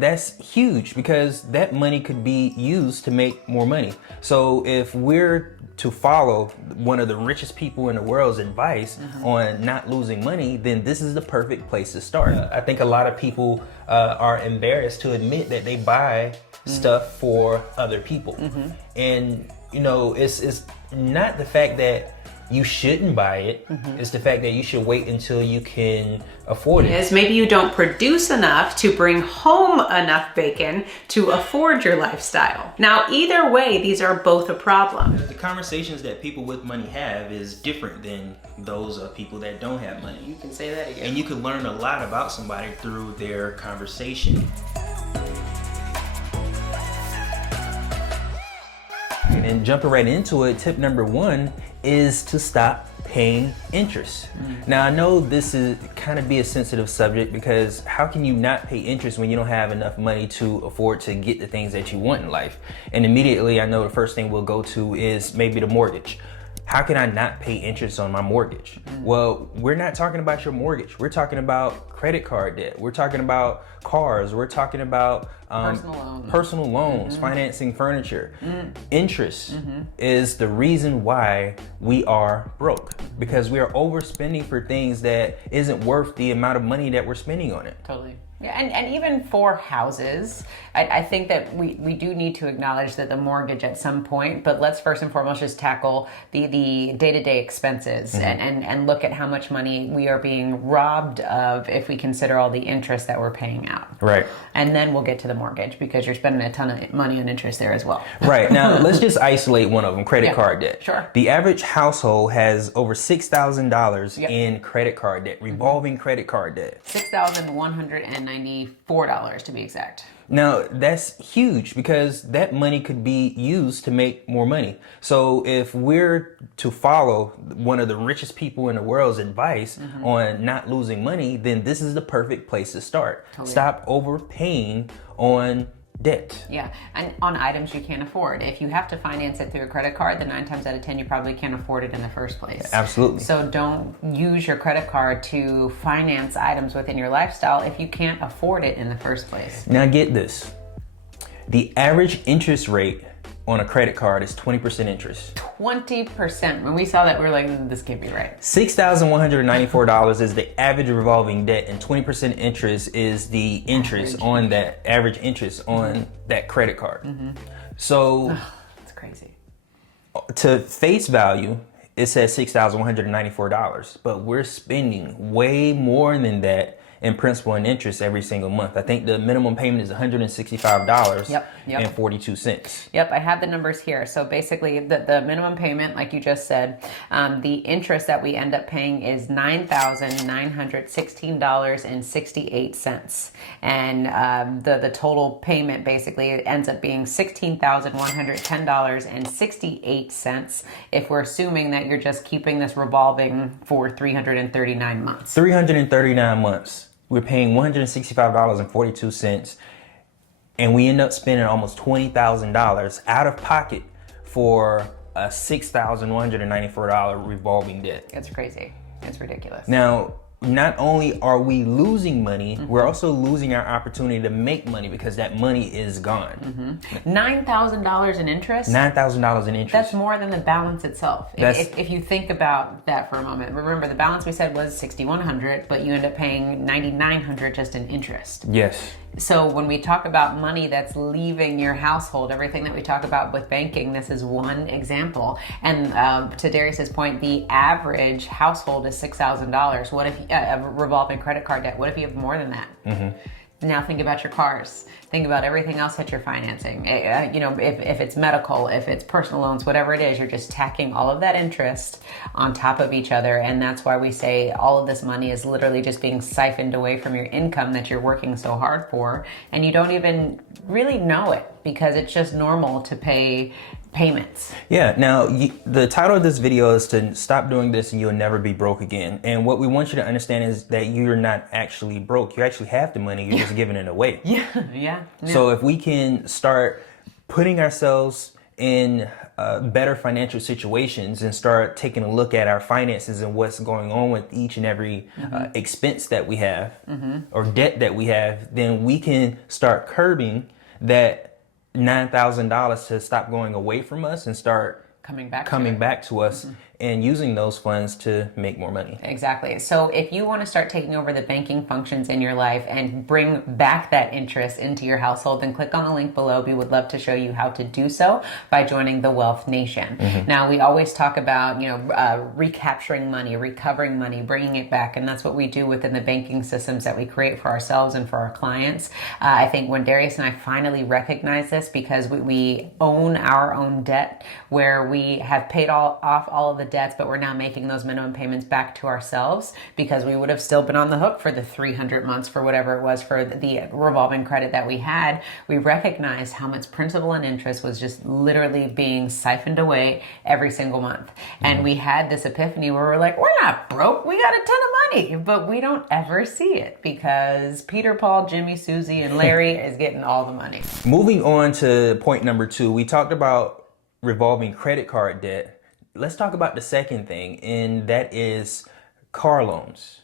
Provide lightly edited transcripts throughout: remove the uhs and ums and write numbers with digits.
That's huge because that money could be used to make more money. So if we're to follow one of the richest people in the world's advice on not losing money, then this is the perfect place to start. I think a lot of people are embarrassed to admit that they buy stuff for other people. And you know, it's not the fact that you shouldn't buy it. It's the fact that you should wait until you can afford it. Yes, maybe you don't produce enough to bring home enough bacon to afford your lifestyle. Now, either way, these are both a problem. The conversations that people with money have is different than those of people that don't have money. You can say that again. And you can learn a lot about somebody through their conversation. And jumping right into it, tip number one is to stop paying interest. Now I know this is kind of be a sensitive subject because how can you not pay interest when you don't have enough money to afford to get the things that you want in life? And immediately I know the first thing we'll go to is maybe the mortgage. How can I not pay interest on my mortgage? Well, we're not talking about your mortgage. We're talking about credit card debt. We're talking about cars. We're talking about personal loans, financing furniture. Interest is the reason why we are broke because we are overspending for things that isn't worth the amount of money that we're spending on it. Totally. Yeah, and even for houses, I think that we do need to acknowledge that the mortgage at some point, but let's first and foremost just tackle the day-to-day expenses and look at how much money we are being robbed of if we consider all the interest that we're paying out. Right. And then we'll get to the mortgage because you're spending a ton of money on interest there as well. Right. Now, let's just isolate one of them, credit card debt. Sure. The average household has over $6,000 in credit card debt, revolving credit card debt. $6,194 to be exact. Now, that's huge because that money could be used to make more money. So if we're to follow one of the richest people in the world's advice on not losing money, then this is the perfect place to start. Totally. Stop overpaying on debt. Yeah, and on items you can't afford. If you have to finance it through a credit card, then 9 times out of 10 you probably can't afford it in the first place. Absolutely. So don't use your credit card to finance items within your lifestyle if you can't afford it in the first place. Now get this. The average interest rate on a credit card is 20% interest. 20%. When we saw that, we were like, this can't be right. $6,194 is the average revolving debt, and 20% interest is the interest on that average interest on that credit card. So That's crazy. to face value, it says $6,194, but we're spending way more than that in principal and interest every single month. I think the minimum payment is $165.42. Yep, I have the numbers here. So basically the minimum payment, like you just said, the interest that we end up paying is $9,916.68. And the total payment basically ends up being $16,110.68 if we're assuming that you're just keeping this revolving for 339 months. 339 months. We're paying $165.42, and we end up spending almost $20,000 out of pocket for a $6,194 revolving debt. It's crazy. It's ridiculous. Now, not only are we losing money, we're also losing our opportunity to make money because that money is gone. $9,000 in interest? $9,000 in interest. That's more than the balance itself. If you think about that for a moment. Remember, the balance we said was $6,100, but you end up paying $9,900 just in interest. Yes. So when we talk about money that's leaving your household, everything that we talk about with banking, this is one example. And to Darius's point, the average household is $6,000. What if a revolving credit card debt? What if you have more than that? Now think about your cars. Think about everything else that you're financing. If it's medical, if it's personal loans, whatever it is, you're just tacking all of that interest on top of each other. And that's why we say all of this money is literally just being siphoned away from your income that you're working so hard for. And you don't even really know it because it's just normal to pay payments. Yeah, now the title of this video is to stop doing this and you'll never be broke again. And what we want you to understand is that you're not actually broke. You actually have the money, you're just giving it away. Yeah. So if we can start putting ourselves in better financial situations and start taking a look at our finances and what's going on with each and every expense that we have or debt that we have, then we can start curbing that $9,000 to stop going away from us and start coming back to us and using those funds to make more money. Exactly. So if you want to start taking over the banking functions in your life and bring back that interest into your household, then click on the link below. We would love to show you how to do so by joining the Wealth Nation. Now, we always talk about, recapturing money, recovering money, bringing it back. And that's what we do within the banking systems that we create for ourselves and for our clients. I think when Darius and I finally recognized this, because we own our own debt, where we have paid off all of the debts, but we're now making those minimum payments back to ourselves, because we would have still been on the hook for the 300 months for whatever it was for the revolving credit that we had. We recognized how much principal and interest was just literally being siphoned away every single month. And we had this epiphany where we're like, we're not broke. We got a ton of money, but we don't ever see it because Peter, Paul, Jimmy, Susie, and Larry is getting all the money. Moving on to point number 2, we talked about revolving credit card debt. Let's talk about the second thing, and that is car loans.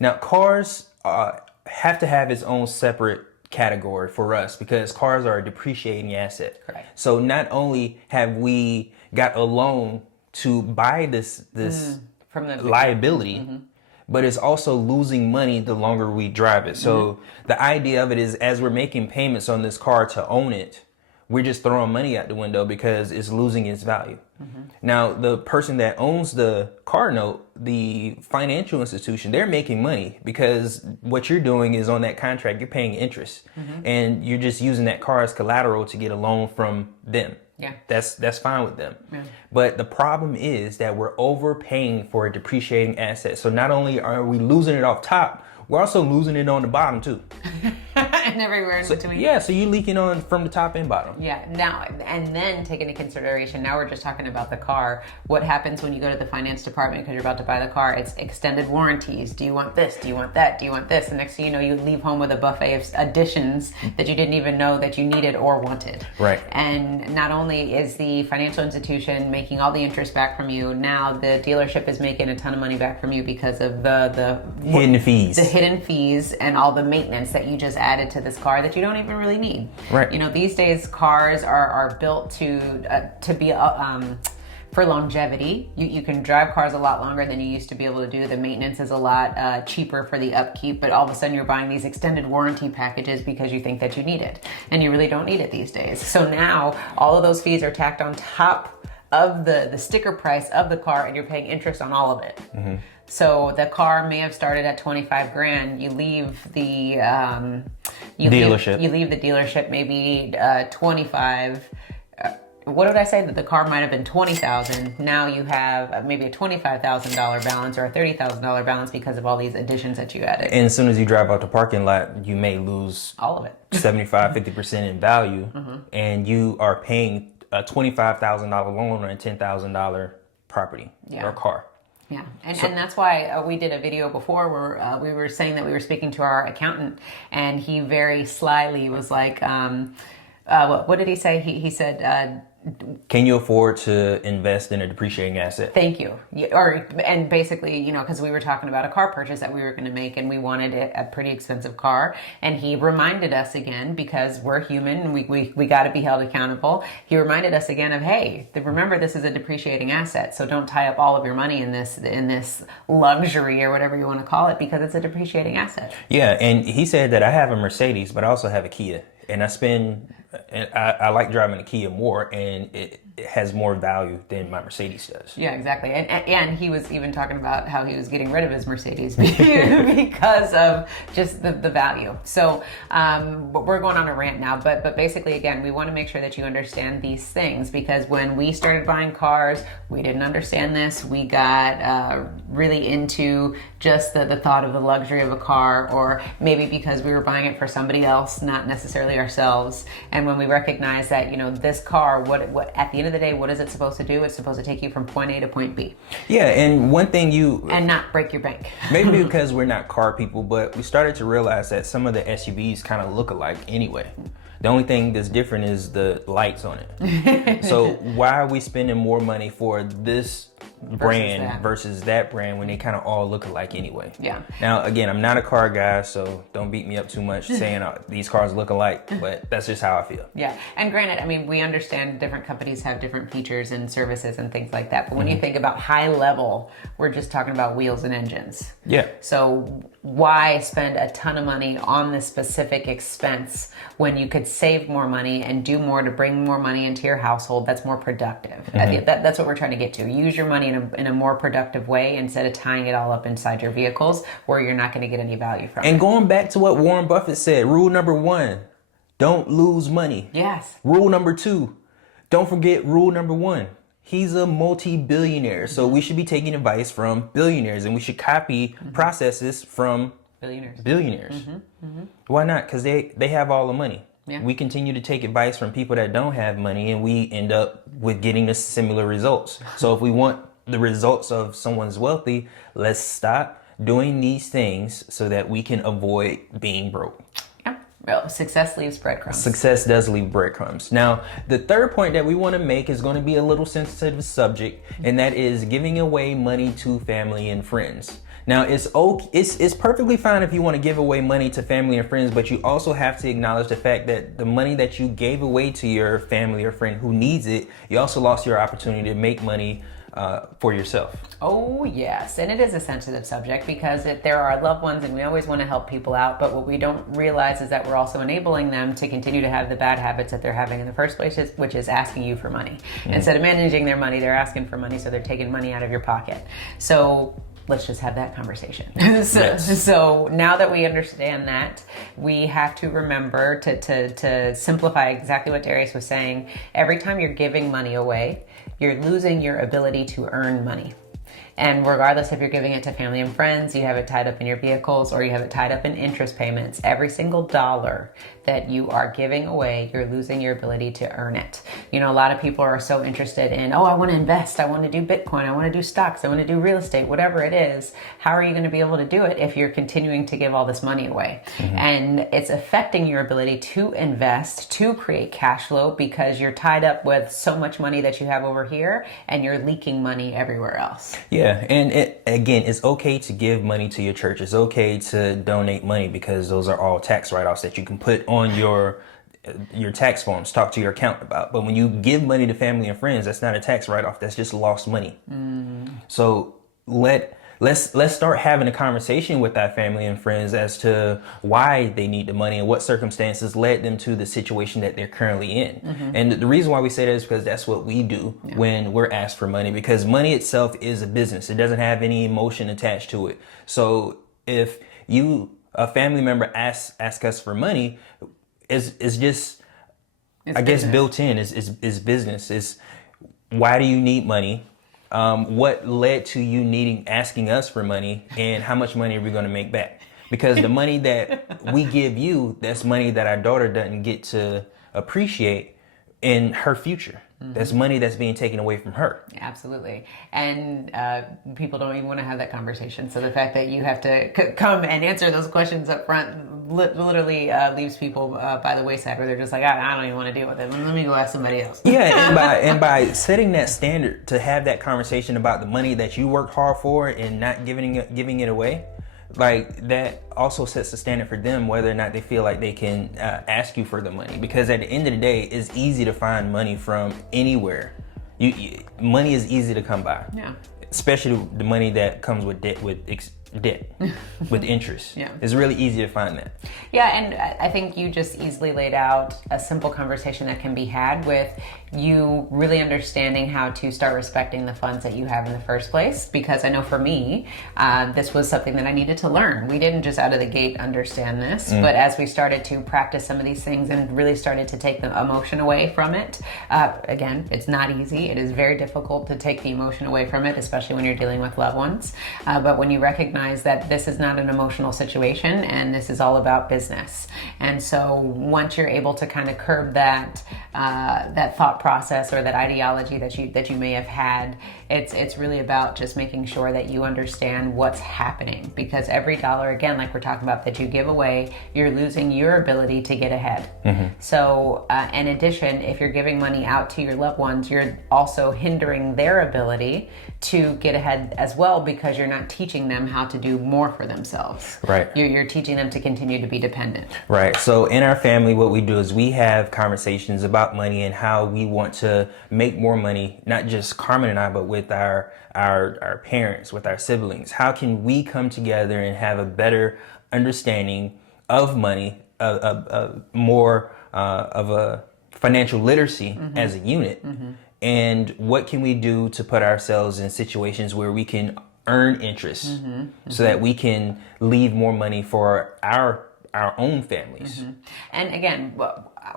Now, cars have to have its own separate category for us because cars are a depreciating asset. Correct. So not only have we got a loan to buy this From the liability, but it's also losing money the longer we drive it. So the idea of it is, as we're making payments on this car to own it, we're just throwing money out the window because it's losing its value. Now, the person that owns the car note, the financial institution, they're making money because what you're doing is on that contract, you're paying interest and you're just using that car as collateral to get a loan from them. Yeah. That's fine with them. Yeah. But the problem is that we're overpaying for a depreciating asset. So not only are we losing it off top, we're also losing it on the bottom too. And everywhere in between. Yeah, so you're leaking on from the top and bottom. Yeah, now, and then take into consideration, now we're just talking about the car. What happens when you go to the finance department because you're about to buy the car? It's extended warranties. Do you want this? Do you want that? Do you want this? And next thing you know, you leave home with a buffet of additions that you didn't even know that you needed or wanted. Right. And not only is the financial institution making all the interest back from you, now the dealership is making a ton of money back from you because of the hidden fees. The hidden fees and all the maintenance that you just added to this car that you don't even really need. Right. These days cars are built to be for longevity. You can drive cars a lot longer than you used to be able to do. The maintenance is a lot cheaper for the upkeep, but all of a sudden you're buying these extended warranty packages because you think that you need it, and you really don't need it these days. So now all of those fees are tacked on top of the sticker price of the car, and you're paying interest on all of it. So the car may have started at 25 grand. You leave the dealership. You leave the dealership maybe 25. What did I say? That the car might have been 20,000. Now you have maybe a $25,000 balance or a $30,000 balance because of all these additions that you added. And as soon as you drive out the parking lot, you may lose all of it, 75-50% in value, and you are paying a $25,000 loan on a $10,000 property or car. Yeah, and that's why we did a video before where we were saying that we were speaking to our accountant, and he very slyly was like, what did he say? He said, can you afford to invest in a depreciating asset? Thank you. And basically, because we were talking about a car purchase that we were going to make, and we wanted a pretty expensive car. And he reminded us again, because we're human and we got to be held accountable. He reminded us again of, hey, remember this is a depreciating asset, so don't tie up all of your money in this luxury or whatever you want to call it, because it's a depreciating asset. Yeah, and he said that I have a Mercedes, but I also have a Kia, and I like driving a Kia more, and it has more value than my Mercedes does. Yeah, exactly. And he was even talking about how he was getting rid of his Mercedes because of just the value. So we're going on a rant now, but basically, again, we want to make sure that you understand these things, because when we started buying cars, we didn't understand this. We got really into just the thought of the luxury of a car, or maybe because we were buying it for somebody else, not necessarily ourselves. And when we recognize that, this car, what at the end of the day, what is it supposed to do? It's supposed to take you from point A to point B. Yeah, and one thing and not break your bank. Maybe because we're not car people, but we started to realize that some of the SUVs kind of look alike anyway. The only thing that's different is the lights on it. So why are we spending more money for this brand versus that brand when they kind of all look alike anyway? Yeah. Now, again, I'm not a car guy, so don't beat me up too much saying these cars look alike, but that's just how I feel. Yeah. And granted, I mean, we understand different companies have different features and services and things like that. But when you think about high level, we're just talking about wheels and engines. Yeah. So why spend a ton of money on this specific expense when you could save more money and do more to bring more money into your household that's more productive? I think that's what we're trying to get to. Use your money in a more productive way instead of tying it all up inside your vehicles where you're not going to get any value from it. And going back to what Warren Buffett said, rule number 1, don't lose money. Yes. Rule number 2, don't forget rule number 1. He's a multi-billionaire, so we should be taking advice from billionaires, and we should copy processes from billionaires. Why not? Because they have all the money. Yeah. We continue to take advice from people that don't have money, and we end up with getting the similar results. So if we want the results of someone's wealthy, let's stop doing these things so that we can avoid being broke. Well, success leaves breadcrumbs. Success does leave breadcrumbs. Now, the third point that we want to make is going to be a little sensitive subject, and that is giving away money to family and friends. Now, it's perfectly fine if you want to give away money to family and friends, but you also have to acknowledge the fact that the money that you gave away to your family or friend who needs it, you also lost your opportunity to make money for yourself. Oh, yes. And it is a sensitive subject because there are loved ones and we always want to help people out. But what we don't realize is that we're also enabling them to continue to have the bad habits that they're having in the first place, which is asking you for money. Instead of managing their money, they're asking for money. So they're taking money out of your pocket. So let's just have that conversation. So now that we understand that, we have to remember to simplify exactly what Darius was saying. Every time you're giving money away, you're losing your ability to earn money. And regardless if you're giving it to family and friends, you have it tied up in your vehicles, or you have it tied up in interest payments, every single dollar that you are giving away, you're losing your ability to earn it. You know, a lot of people are so interested in, I want to invest, I want to do Bitcoin, I want to do stocks, I want to do real estate, whatever it is. How are you going to be able to do it if you're continuing to give all this money away? And it's affecting your ability to invest, to create cash flow, because you're tied up with so much money that you have over here and you're leaking money everywhere else. Yeah, and it's okay to give money to your church. It's okay to donate money because those are all tax write-offs that you can put on your tax forms, talk to your accountant about. But when you give money to family and friends, that's not a tax write-off. That's just lost money. So let's start having a conversation with that family and friends as to why they need the money and what circumstances led them to the situation that they're currently in. And the reason why we say that is because that's what we do when we're asked for money, because money itself is a business. It doesn't have any emotion attached to it. So if a family member asks us for money, it's just, I guess, built in. It's business. It's, why do you need money? What led to you asking us for money, and how much money are we going to make back? Because the money that we give you, that's money that our daughter doesn't get to appreciate in her future. That's money that's being taken away from her. Absolutely. And people don't even want to have that conversation. So the fact that you have to come and answer those questions up front literally leaves people by the wayside, where they're just like, I don't even want to deal with it. Let me go ask somebody else. Yeah, and by setting that standard to have that conversation about the money that you worked hard for and not giving it away, like, that also sets the standard for them whether or not they feel like they can ask you for the money. Because at the end of the day, it's easy to find money from anywhere. Money is easy to come by. Yeah. Especially the money that comes with debt, with interest. It's really easy to find that. Yeah, and I think you just easily laid out a simple conversation that can be had with you really understanding how to start respecting the funds that you have in the first place. Because I know for me, this was something that I needed to learn. We didn't just out of the gate understand this, but as we started to practice some of these things and really started to take the emotion away from it, again, it's not easy. It is very difficult to take the emotion away from it, especially when you're dealing with loved ones. But when you recognize recognize that this is not an emotional situation and this is all about business. And so once you're able to kind of curb that that thought process or that ideology that you may have had, it's really about just making sure that you understand what's happening, because every dollar, again, like we're talking about, that you give away, you're losing your ability to get ahead. So in addition, if you're giving money out to your loved ones, you're also hindering their ability to get ahead as well, because you're not teaching them how to do more for themselves. Right. You're teaching them to continue to be dependent. Right. So in our family, what we do is we have conversations about money and how we want to make more money, not just Carmen and I, but with our parents, with our siblings. How can we come together and have a better understanding of money, more of a financial literacy as a unit? And what can we do to put ourselves in situations where we can earn interest so that we can leave more money for our own families? And again,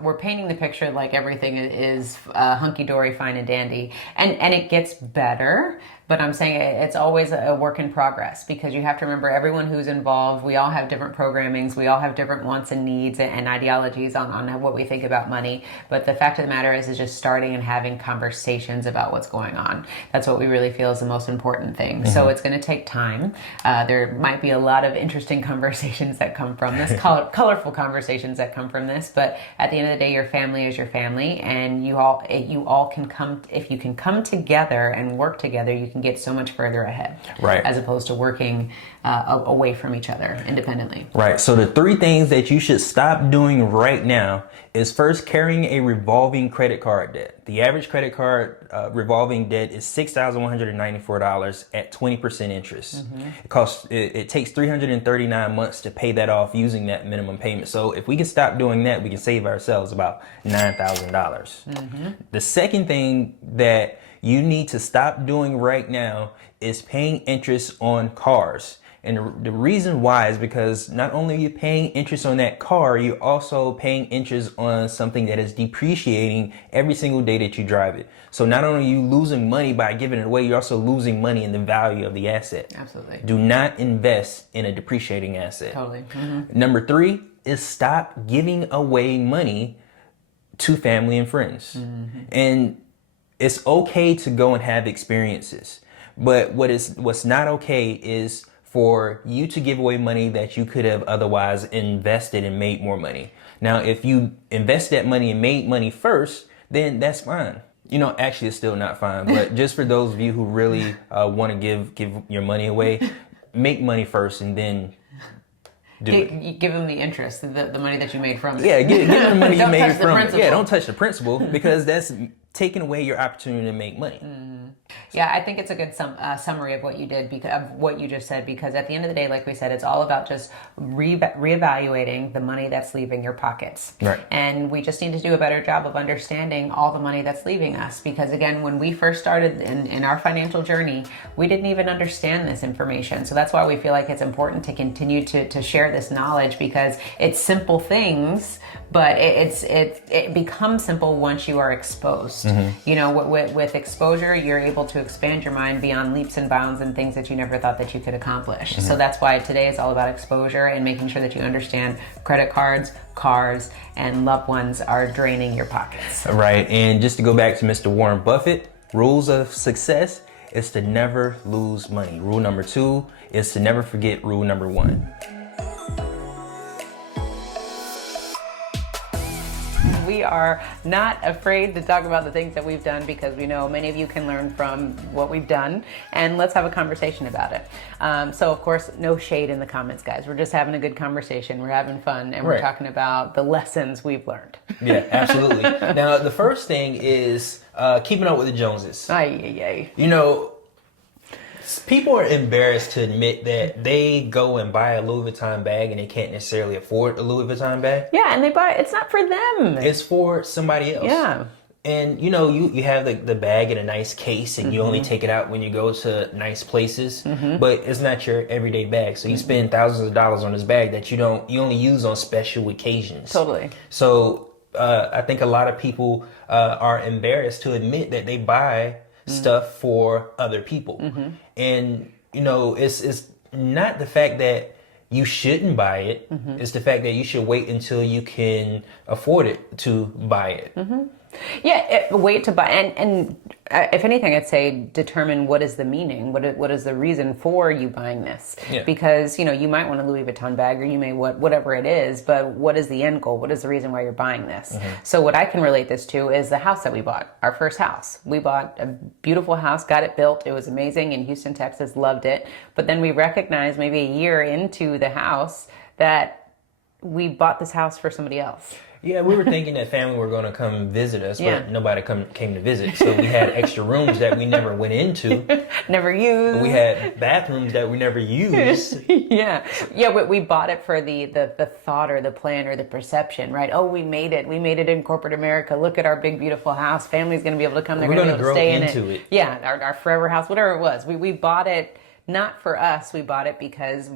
we're painting the picture like everything is hunky-dory, fine and dandy, and it gets better, but I'm saying it's always a work in progress, because you have to remember, everyone who's involved, we all have different programmings, we all have different wants and needs and ideologies on what we think about money. But the fact of the matter is just starting and having conversations about what's going on. That's what we really feel is the most important thing. So it's going to take time. There might be a lot of interesting conversations that come from this, colorful conversations that come from this, but at the end of the day, your family is your family, and you all can come, if you can come together and work together, you can get so much further ahead. Right. As opposed to working away from each other independently. Right. So the 3 things that you should stop doing right now is, first, carrying a revolving credit card debt. The average credit card revolving debt is $6,194 at 20% interest. It takes 339 months to pay that off using that minimum payment. So if we can stop doing that, we can save ourselves about $9,000. The second thing that you need to stop doing right now is paying interest on cars. And the reason why is because not only are you paying interest on that car, you're also paying interest on something that is depreciating every single day that you drive it. So not only are you losing money by giving it away, you're also losing money in the value of the asset. Absolutely. Do not invest in a depreciating asset. Totally. Number 3 is stop giving away money to family and friends. And it's okay to go and have experiences, but what's not okay is for you to give away money that you could have otherwise invested and made more money. Now, if you invest that money and made money first, then that's fine. Actually, it's still not fine, but just for those of you who really want to give your money away, make money first and then give them the interest, the money that you made from it. Yeah, give them the money you made from it. Yeah, don't touch the principal, because that's taking away your opportunity to make money. Yeah, I think it's a good summary of what you did, of what you just said, because at the end of the day, like we said, it's all about just reevaluating the money that's leaving your pockets. Right. And we just need to do a better job of understanding all the money that's leaving us, because again, when we first started in our financial journey, we didn't even understand this information. So that's why we feel like it's important to continue to share this knowledge, because it's simple things, but it becomes simple once you are exposed. With exposure, you're able to expand your mind beyond leaps and bounds and things that you never thought that you could accomplish. So that's why today is all about exposure and making sure that you understand credit cards, cars, and loved ones are draining your pockets. Right. And just to go back to Mr. Warren Buffett, rules of success is to never lose money. Rule number 2 is to never forget rule number 1. We are not afraid to talk about the things that we've done, because we know many of you can learn from what we've done, and let's have a conversation about it. So of course, no shade in the comments, guys. We're just having a good conversation. We're having fun, and we're talking about the lessons we've learned. Yeah, absolutely. Now, the first thing is keeping up with the Joneses. People are embarrassed to admit that they go and buy a Louis Vuitton bag and they can't necessarily afford a Louis Vuitton bag. Yeah, and they buy it's not for them. It's for somebody else. Yeah. And you have the bag in a nice case, and you only take it out when you go to nice places, but it's not your everyday bag. So you spend thousands of dollars on this bag that you only use on special occasions. Totally. So I think a lot of people are embarrassed to admit that they buy stuff for other people. And it's not the fact that you shouldn't buy it. It's the fact that you should wait until you can afford it to buy it. Yeah, wait to buy, and if anything, I'd say determine what is the meaning, what is the reason for you buying this? Yeah. Because you might want a Louis Vuitton bag, or you may whatever it is, but what is the end goal? What is the reason why you're buying this? So what I can relate this to is the house that we bought, our first house. We bought a beautiful house, got it built. It was amazing in Houston, Texas, loved it. But then we recognized maybe a year into the house that we bought this house for somebody else. Yeah, we were thinking that family were going to come visit us, but nobody came to visit. So we had extra rooms that we never went into. Never used. We had bathrooms that we never used. Yeah, we bought it for the thought or the plan or the perception, right? Oh, we made it in corporate America. Look at our big, beautiful house. Family's going to be able to come. They're going to be able to stay in it. Yeah, our forever house, whatever it was. We bought it not for us. We bought it because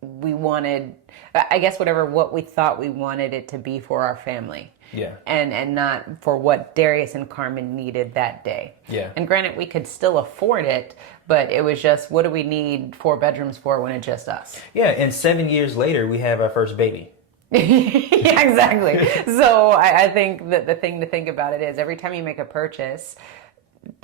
we wanted, I guess, what we thought we wanted it to be for our family. Yeah. And not for what Darius and Carmen needed that day. Yeah. And granted, we could still afford it, but it was just, what do we need 4 bedrooms for when it's just us? Yeah, and 7 years later, we have our first baby. Yeah, exactly. So I think that the thing to think about it is every time you make a purchase,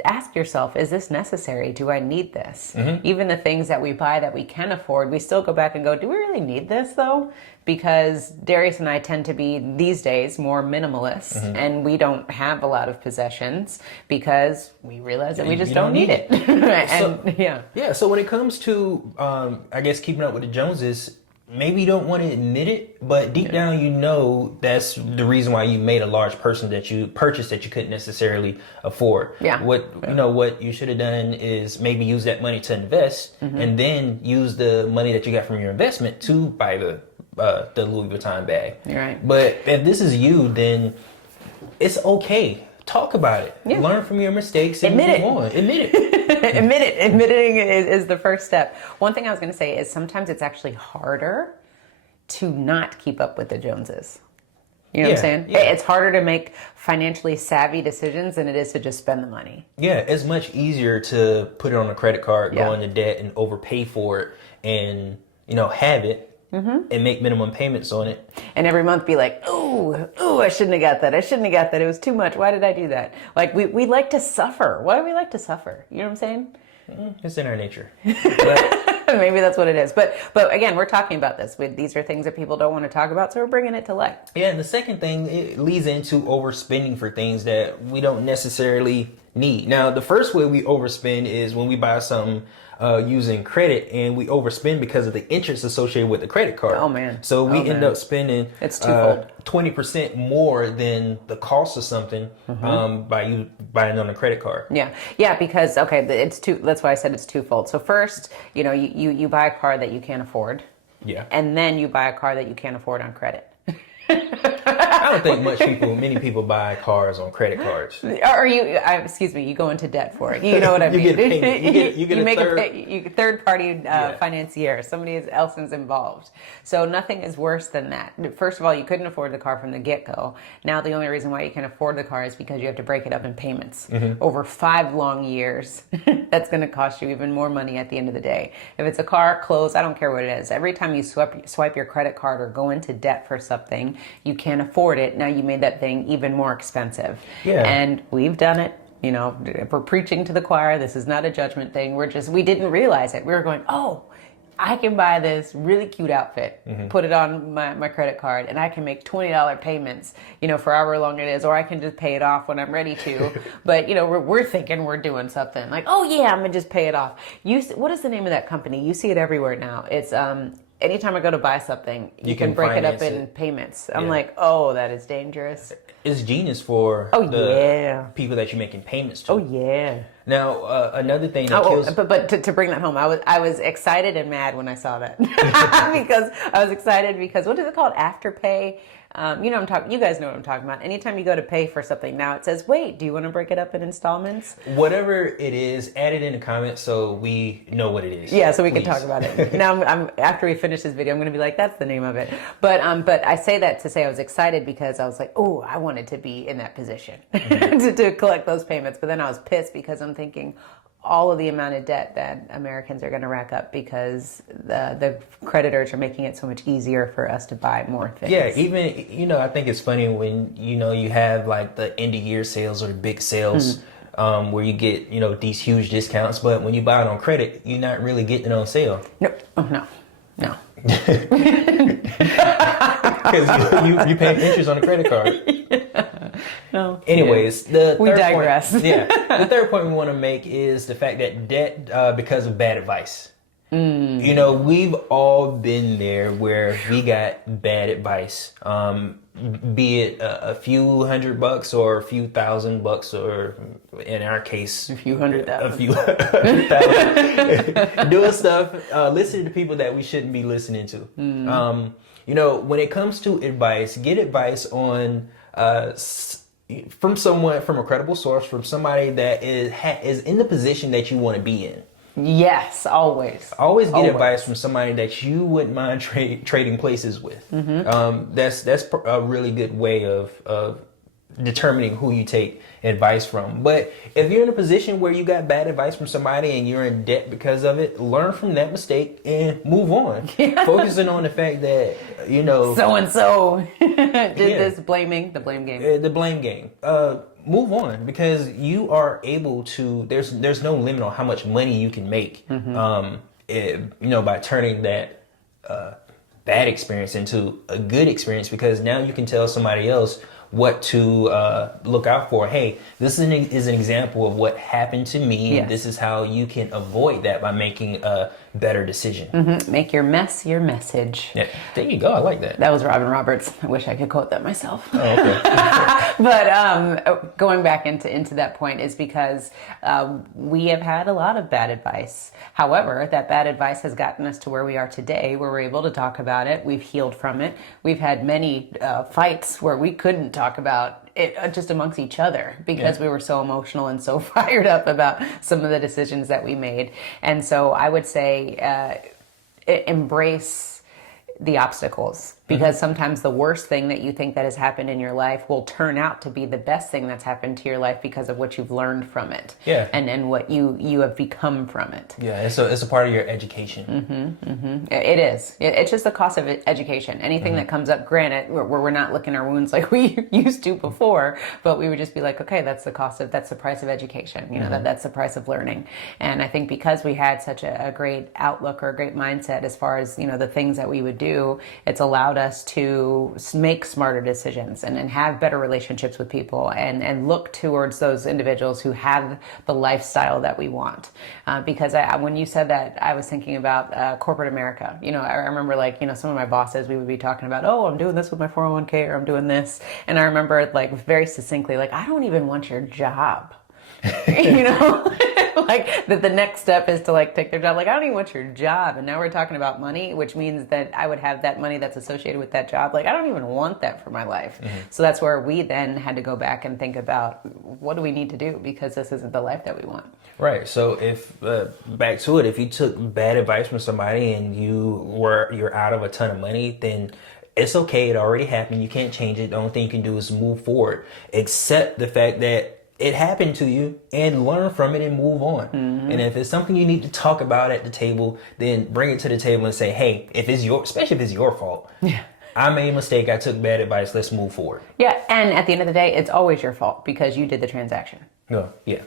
ask yourself, is this necessary? Do I need this? Even the things that we buy that we can afford, we still go back and go, do we really need this though? Because Darius and I tend to be these days more minimalist, and we don't have a lot of possessions because we realize that we just don't need it. So when it comes to, I guess, keeping up with the Joneses, maybe you don't want to admit it, but deep down you know that's the reason why you made a large purchase that you couldn't necessarily afford. Yeah. What you should have done is maybe use that money to invest, and then use the money that you got from your investment to buy the Louis Vuitton bag. Right. But if this is you, then it's okay. Talk about it. Yeah. Learn from your mistakes and admit move on. Admit it. Admitting is the first step. One thing I was going to say is sometimes it's actually harder to not keep up with the Joneses. You know what I'm saying? Yeah. It's harder to make financially savvy decisions than it is to just spend the money. Yeah, it's much easier to put it on a credit card, go into debt, and overpay for it, and have it. And make minimum payments on it. And every month be like, I shouldn't have got that. It was too much. Why did I do that? Like, we like to suffer. Why do we like to suffer? You know what I'm saying? It's in our nature. But, maybe that's what it is. But again, we're talking about this. These are things that people don't want to talk about, so we're bringing it to light. Yeah, and the second thing, it leads into overspending for things that we don't necessarily need. Now, the first way we overspend is when we buy something using credit, and we overspend because of the interest associated with the credit card. Oh man! So we end up spending it's twofold. 20% more than the cost of something by you buying on a credit card. Yeah, because that's why I said it's twofold. So first, you buy a car that you can't afford. Yeah. And then you buy a car that you can't afford on credit. I don't think many people buy cars on credit cards. Or you go into debt for it. You know what I mean? You get a payment. You get a third party financier. Somebody else is involved. So nothing is worse than that. First of all, you couldn't afford the car from the get-go. Now the only reason why you can afford the car is because you have to break it up in payments over 5 long years. That's going to cost you even more money at the end of the day. If it's a car, clothes, I don't care what it is. Every time you swipe your credit card or go into debt for something, you can't afford it. Now you made that thing even more expensive. Yeah. And we've done it. If we're preaching to the choir, this is not a judgment thing. We didn't realize it. We were going, I can buy this really cute outfit, put it on my credit card, and I can make $20 payments, for however long it is, or I can just pay it off when I'm ready to. But, we're thinking we're doing something like, I'm going to just pay it off. What is the name of that company? You see it everywhere now. It's, anytime I go to buy something, you can break it up in payments. I'm like, that is dangerous. It's genius for the people that you're making payments to. Oh, yeah. Now, another thing that kills... But to bring that home, I was excited and mad when I saw that. Because I was excited because, what is it called? Afterpay? You guys know what I'm talking about. Anytime you go to pay for something, now it says, wait, do you want to break it up in installments? Whatever it is, add it in the comments so we know what it is. Yeah, so we can talk about it. Now, after we finish this video, I'm going to be like, that's the name of it. But I say that to say I was excited because I was like, I wanted to be in that position to collect those payments. But then I was pissed because I'm thinking, all of the amount of debt that Americans are going to rack up because the creditors are making it so much easier for us to buy more things. Yeah, even, I think it's funny when, you have like the end of year sales or the big sales where you get, these huge discounts. But when you buy it on credit, you're not really getting it on sale. No. Oh, no. No. Because you pay interest on a credit card. No. Anyways, we digress. The third point we want to make is the fact that debt because of bad advice. We've all been there where we got bad advice, be it a few $100 or a few $1,000, or in our case, a few $100,000. A few $100,000. Doing stuff, listening to people that we shouldn't be listening to. When it comes to advice, get advice on from someone, from a credible source, from somebody that is in the position that you want to be in. Yes, always. Always get advice from somebody that you wouldn't mind trading places with. That's a really good way of determining who you take advice from. But if you're in a position where you got bad advice from somebody and you're in debt because of it, learn from that mistake and move on. Focusing on the fact that, so-and-so did this the blame game. The blame game. Move on, because you are able to, there's no limit on how much money you can make, by turning that bad experience into a good experience, because now you can tell somebody else what to look out for. Hey, this is an example of what happened to me. Yes. This is how you can avoid that by making a better decision. Make your mess your message. Yeah, there you go. I like that. That was Robin Roberts. I wish I could quote that myself. Oh, okay. But going back into that point is because we have had a lot of bad advice. However, that bad advice has gotten us to where we are today, where we're able to talk about it. We've healed from it. We've had many fights where we couldn't talk about it just amongst each other because we were so emotional and so fired up about some of the decisions that we made. And so I would say embrace the obstacles, because sometimes the worst thing that you think that has happened in your life will turn out to be the best thing that's happened to your life because of what you've learned from it. Yeah. And what you have become from it. Yeah, it's a part of your education. It is. It's just the cost of education. Anything that comes up, granted, we're not licking our wounds like we used to before, but we would just be like, okay, that's the price of education. That's the price of learning. And I think because we had such a great outlook or a great mindset as far as, the things that we would do, it's allowed us to make smarter decisions and have better relationships with people and look towards those individuals who have the lifestyle that we want. Because when you said that, I was thinking about corporate America. I remember some of my bosses, we would be talking about, oh, I'm doing this with my 401k, or I'm doing this. And I remember very succinctly, I don't even want your job. Like that the next step is to take their job. I don't even want your job. And now we're talking about money, which means that I would have that money that's associated with that job. I don't even want that for my life. So that's where we then had to go back and think about what do we need to do, because this isn't the life that we want. Right. So if back to it, if you took bad advice from somebody and you're out of a ton of money, then it's okay. It already happened. You can't change it. The only thing you can do is move forward. Accept the fact that it happened to you and learn from it and move on. And if it's something you need to talk about at the table, then bring it to the table and say, hey, especially if it's your fault. Yeah. I made a mistake. I took bad advice. Let's move forward. Yeah. And at the end of the day, it's always your fault because you did the transaction. No. Yeah.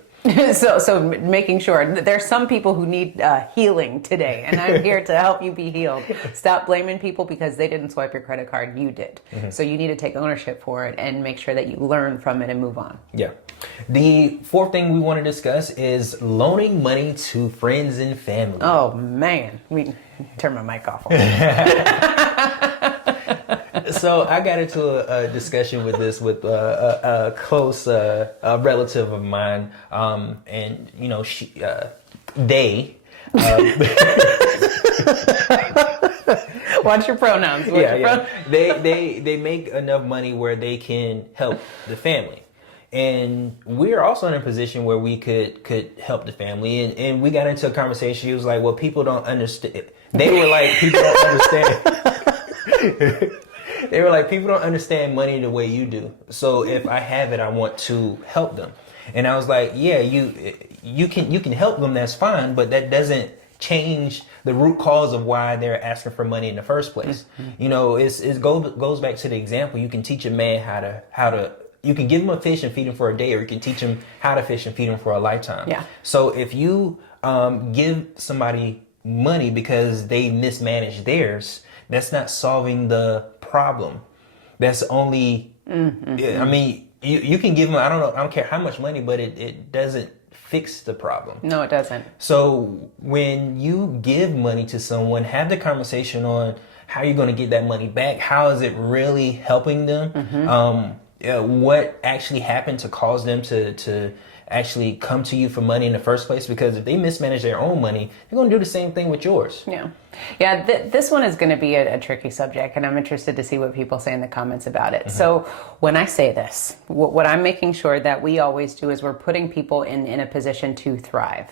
So making sure there's some people who need healing today, and I'm here to help you be healed. Stop blaming people because they didn't swipe your credit card. You did. So you need to take ownership for it and make sure that you learn from it and move on. Yeah. The fourth thing we want to discuss is loaning money to friends and family. Oh man, turn my mic off. So I got into a discussion with a close relative of mine, and they. Watch your pronouns. They make enough money where they can help the family. And we're also in a position where we could help the family. And we got into a conversation. She was like, well, people don't understand. They were like, people don't understand. They were like, people don't understand money the way you do. So if I have it, I want to help them. And I was like, yeah, you can help them, that's fine, but that doesn't change the root cause of why they're asking for money in the first place. You know, it goes back to the example. You can teach a man how to you can give him a fish and feed him for a day, or you can teach him how to fish and feed him for a lifetime. Yeah. So if you give somebody money because they mismanage theirs, that's not solving the problem. That's only, I mean, you can give them, I don't care how much money, but it doesn't fix the problem. No, it doesn't. So when you give money to someone, have the conversation on how you're going to get that money back. How is it really helping them? What actually happened to cause them to actually come to you for money in the first place? Because if they mismanage their own money, they're going to do the same thing with yours. Yeah. This one is going to be a tricky subject, and I'm interested to see what people say in the comments about it. So when I say this, what I'm making sure that we always do is we're putting people in a position to thrive.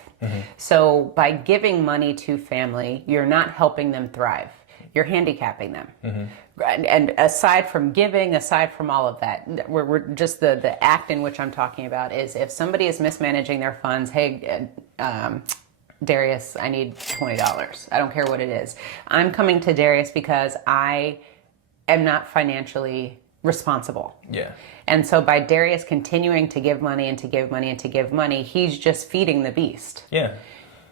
So by giving money to family, you're not helping them thrive. You're handicapping them. And aside from giving, aside from all of that, we're just the act in which I'm talking about is if somebody is mismanaging their funds, hey, Darius, I need $20. I don't care what it is. I'm coming to Darius because I am not financially responsible. Yeah. And so by Darius continuing to give money and to give money and to give money, he's just feeding the beast. Yeah.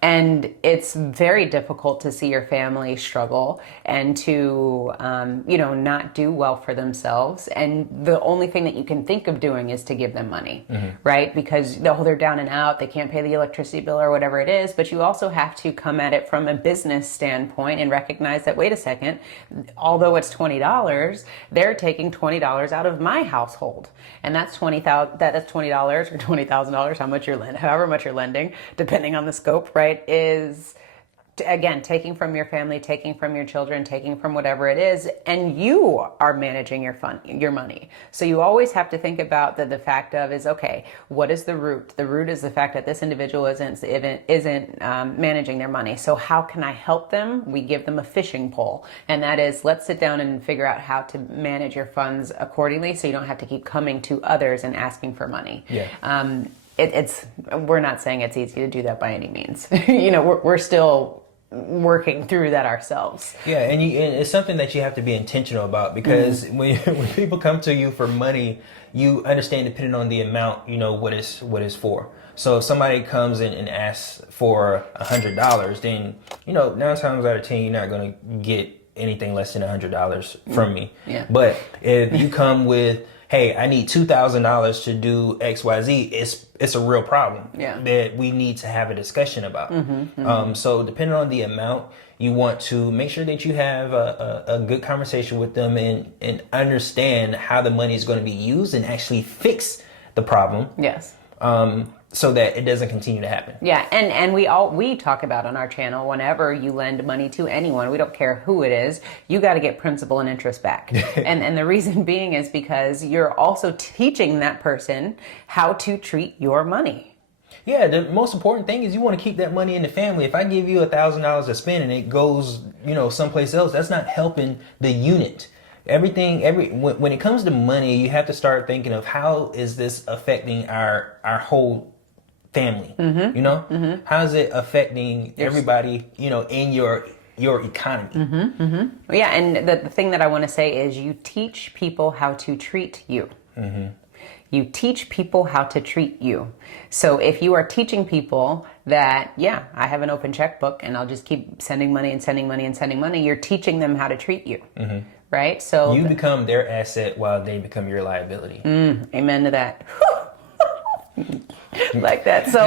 And it's very difficult to see your family struggle and to, not do well for themselves. And the only thing that you can think of doing is to give them money, right? Because they're down and out, they can't pay the electricity bill or whatever it is. But you also have to come at it from a business standpoint and recognize that, wait a second, although it's $20, they're taking $20 out of my household. And that's $20,000, that's $20 or $20,000, however much you're lending, depending on the scope, right? Is again taking from your family, taking from your children, taking from whatever it is, and you are managing your money. So you always have to think about the fact of is, okay, what is the root? The root is the fact that this individual isn't managing their money. So how can I help them? We give them a fishing pole, and that is, let's sit down and figure out how to manage your funds accordingly, so you don't have to keep coming to others and asking for money. We're not saying it's easy to do that by any means. We're still working through that ourselves. Yeah, and it's something that you have to be intentional about, because when people come to you for money, you understand, depending on the amount, what it's for. So if somebody comes in and asks for $100, then 9 times out of 10 you're not going to get anything less than $100 from me. Yeah. But if you come with, hey, I need $2,000 to do XYZ, it's a real problem that we need to have a discussion about. So depending on the amount, you want to make sure that you have a good conversation with them and understand how the money is going to be used and actually fix the problem. Yes. So that it doesn't continue to happen. Yeah, and we talk about on our channel, whenever you lend money to anyone, we don't care who it is, you got to get principal and interest back. and the reason being is because you're also teaching that person how to treat your money. Yeah, the most important thing is you want to keep that money in the family. If I give you $1,000 to spend and it goes, someplace else, that's not helping the unit. When it comes to money, you have to start thinking of how is this affecting our whole family. How is it affecting everybody, in your economy? Yeah, and the thing that I want to say is you teach people how to treat you. You teach people how to treat you. So if you are teaching people that, I have an open checkbook and I'll just keep sending money and sending money and sending money, you're teaching them how to treat you. Right? So you become their asset while they become your liability. Amen to that. Like that. So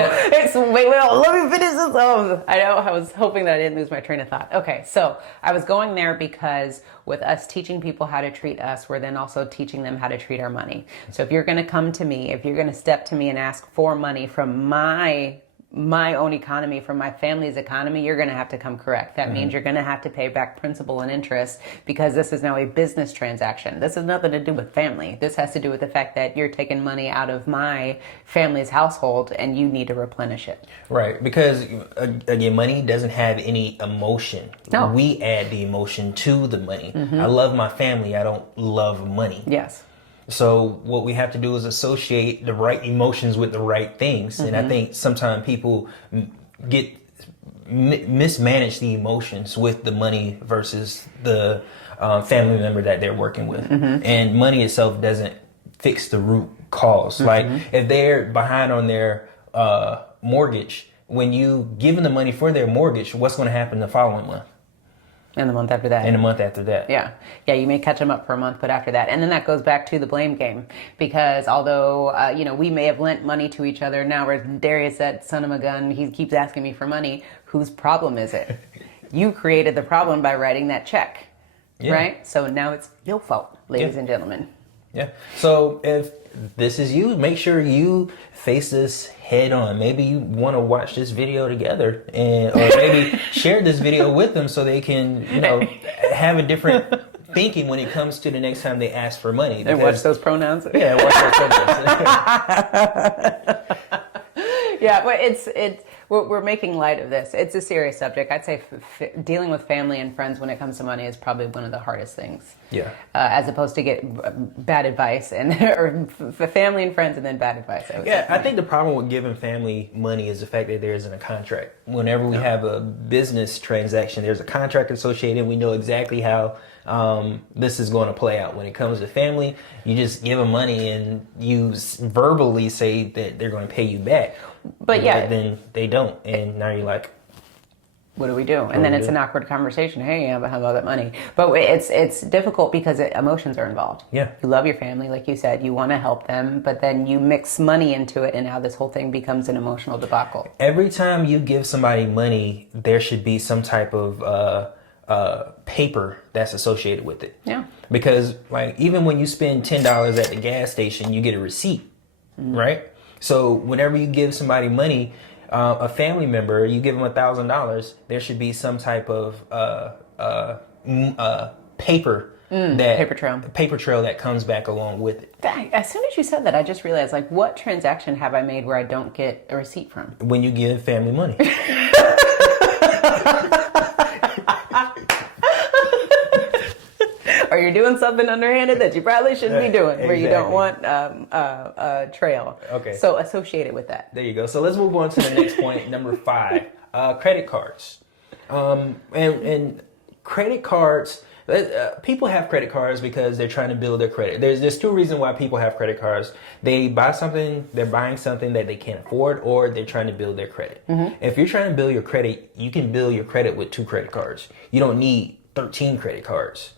wait, let me finish this. I know, I was hoping that I didn't lose my train of thought. Okay, so I was going there because with us teaching people how to treat us, we're then also teaching them how to treat our money. So if you're going to come to me, if you're going to step to me and ask for money from my own economy, from my family's economy, you're going to have to come correct. That means you're going to have to pay back principal and interest, because this is now a business transaction. This has nothing to do with family. This has to do with the fact that you're taking money out of my family's household and you need to replenish it. Right, because again, money doesn't have any emotion. No. We add the emotion to the money. I love my family. I don't love money. Yes. So what we have to do is associate the right emotions with the right things. And I think sometimes people get mismanage the emotions with the money versus the family member that they're working with. And money itself doesn't fix the root cause. Like if they're behind on their mortgage, when you give them the money for their mortgage, what's going to happen the following month? And the month after that. And the month after that. Yeah. Yeah, you may catch them up for a month, but after that. And then that goes back to the blame game. Because although, we may have lent money to each other, now where Darius, that son of a gun, he keeps asking me for money. Whose problem is it? You created the problem by writing that check, right? So now it's your fault, ladies and gentlemen. Yeah. So if this is you, make sure you face this head on. Maybe you want to watch this video together, or maybe share this video with them so they can, have a different thinking when it comes to the next time they ask for money. And watch those pronouns. Yeah, watch those pronouns. Yeah, but we're making light of this. It's a serious subject. I'd say dealing with family and friends when it comes to money is probably one of the hardest things. Yeah. As opposed to get bad advice or family and friends and then bad advice. I think the problem with giving family money is the fact that there isn't a contract. Whenever we have a business transaction, there's a contract associated. We know exactly how this is going to play out. When it comes to family, you just give them money and you verbally say that they're going to pay you back. But then they don't, and now you're like, what do we do? And then it's an awkward conversation. Hey, how about that money? But it's difficult because emotions are involved. Yeah. You love your family, like you said. You want to help them, but then you mix money into it, and now this whole thing becomes an emotional debacle. Every time you give somebody money, there should be some type of paper that's associated with it. Yeah. Because like even when you spend $10 at the gas station, you get a receipt, right? So whenever you give somebody money, a family member, you give them $1,000, there should be some type of paper paper trail that comes back along with it. As soon as you said that, I just realized, like, what transaction have I made where I don't get a receipt from? When you give family money. Or you're doing something underhanded that you probably shouldn't be doing, where you don't want a trail. Okay. So associate it with that. There you go. So let's move on to the next point, number 5, credit cards. And credit cards, people have credit cards because they're trying to build their credit. There's 2 reasons why people have credit cards. They buy something, they're buying something that they can't afford, or they're trying to build their credit. If you're trying to build your credit, you can build your credit with 2 credit cards. You don't need 13 credit cards.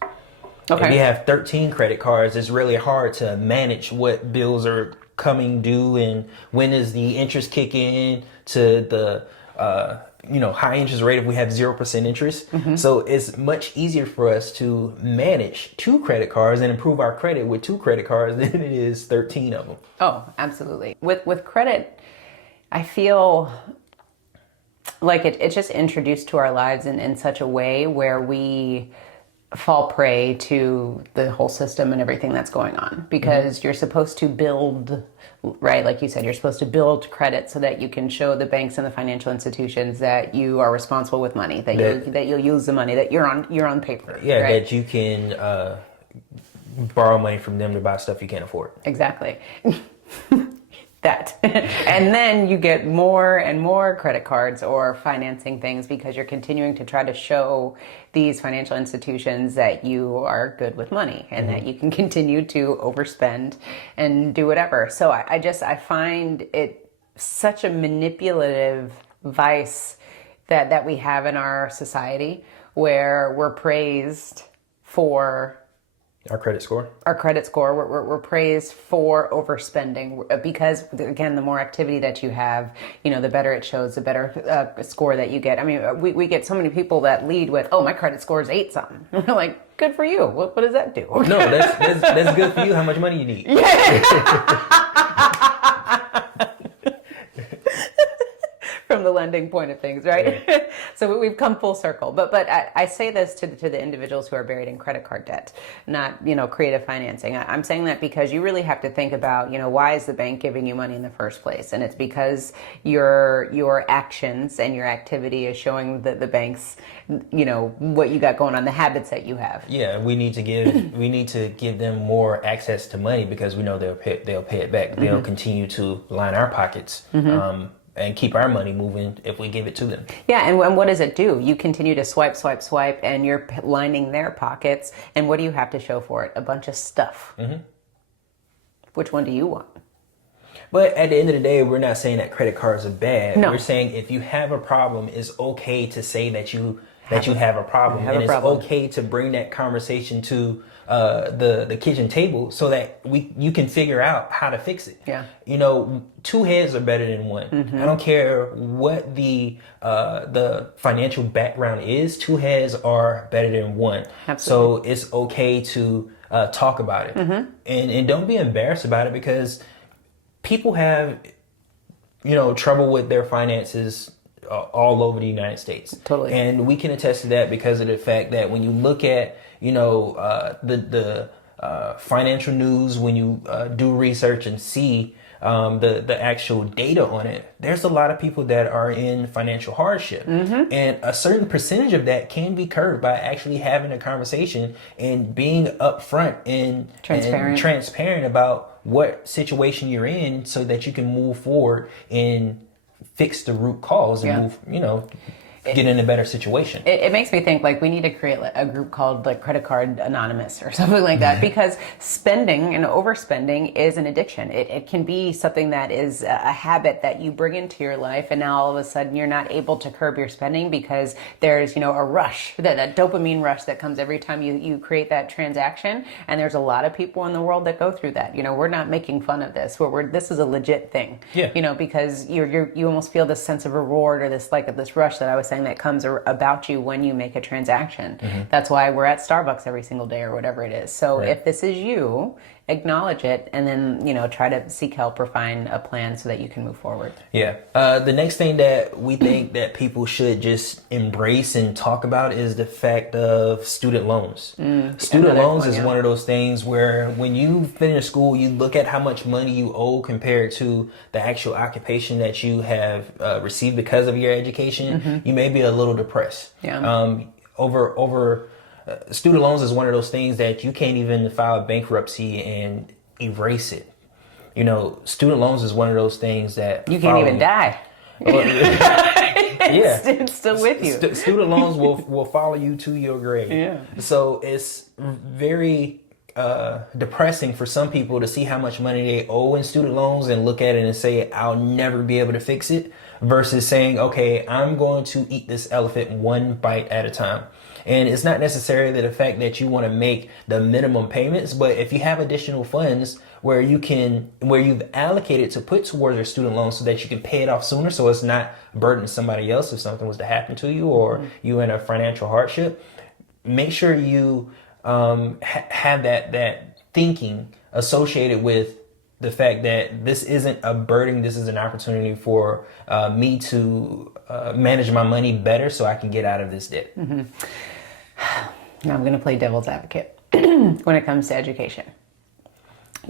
Okay. If you have 13 credit cards, it's really hard to manage what bills are coming due and when does the interest kick in to the high interest rate if we have 0% interest. So it's much easier for us to manage 2 credit cards and improve our credit with 2 credit cards than it is 13 of them. Oh, absolutely. With credit, I feel like it's just introduced to our lives in such a way where we fall prey to the whole system and everything that's going on, because you're supposed to build, right? Like you said, you're supposed to build credit so that you can show the banks and the financial institutions that you are responsible with money, that you'll use the money, that you're on paper. Yeah, right? that you can borrow money from them to buy stuff you can't afford. Exactly. That. And then you get more and more credit cards or financing things because you're continuing to try to show these financial institutions that you are good with money and that you can continue to overspend and do whatever. So I find it such a manipulative vice that we have in our society, where we're praised for our credit score. We're praised for overspending because, again, the more activity that you have, the better it shows, the better score that you get. I mean, we get so many people that lead with, "Oh, my credit score is 8 something." We're like, good for you. What does that do? No, that's good for you. How much money you need? From the lending point of things, right? So we've come full circle. But I say this to the individuals who are buried in credit card debt, not, creative financing. I'm saying that because you really have to think about, why is the bank giving you money in the first place? And it's because your actions and your activity is showing the bank's, what you got going on, the habits that you have. Yeah, we need to give them more access to money because we know they'll pay it back. They'll continue to line our pockets. And keep our money moving if we give it to them. Yeah, and what does it do? You continue to swipe, and you're lining their pockets. And what do you have to show for it? A bunch of stuff. Which one do you want? But at the end of the day, we're not saying that credit cards are bad. No. We're saying if you have a problem, it's okay to say that you have a problem. And it's okay to bring that conversation to the kitchen table so that you can figure out how to fix it. Yeah. Two heads are better than one. I don't care what the financial background is. Two heads are better than one. Absolutely. So it's okay to talk about it, and don't be embarrassed about it because people have trouble with their finances all over the United States. Totally. And we can attest to that because of the fact that when you look at, the financial news, when you do research and see the actual data on it, there's a lot of people that are in financial hardship. And a certain percentage of that can be curbed by actually having a conversation and being upfront and transparent about what situation you're in so that you can move forward and fix the root cause and move, get in a better situation. It makes me think like we need to create a group called like Credit Card Anonymous or something like that because spending and overspending is an addiction. It can be something that is a habit that you bring into your life and now all of a sudden you're not able to curb your spending because there's, a rush, that dopamine rush that comes every time you create that transaction. And there's a lot of people in the world that go through that. We're not making fun of this. This is a legit thing. Yeah. Because you almost feel this sense of reward or this rush that I was saying that comes about you when you make a transaction. That's why we're at Starbucks every single day or whatever it is. So if this is you, acknowledge it and then, try to seek help or find a plan so that you can move forward. Yeah. The next thing that we think that people should just embrace and talk about is the fact of student loans. Student loans is one of those things where when you finish school, you look at how much money you owe compared to the actual occupation that you have received because of your education. You may be a little depressed. Student loans is one of those things that you can't even file bankruptcy and erase it. Student loans is one of those things that you can't even die. It's still with you. Student loans will follow you to your grave. Yeah. So it's very depressing for some people to see how much money they owe in student loans and look at it and say, I'll never be able to fix it, versus saying, okay, I'm going to eat this elephant one bite at a time. And it's not necessarily the fact that you want to make the minimum payments, but if you have additional funds where you've allocated to put towards your student loan so that you can pay it off sooner, so it's not burdening somebody else if something was to happen to you or you in a financial hardship, make sure you have that thinking associated with the fact that this isn't a burden, this is an opportunity for me to manage my money better so I can get out of this debt. Now I'm going to play devil's advocate when it comes to education.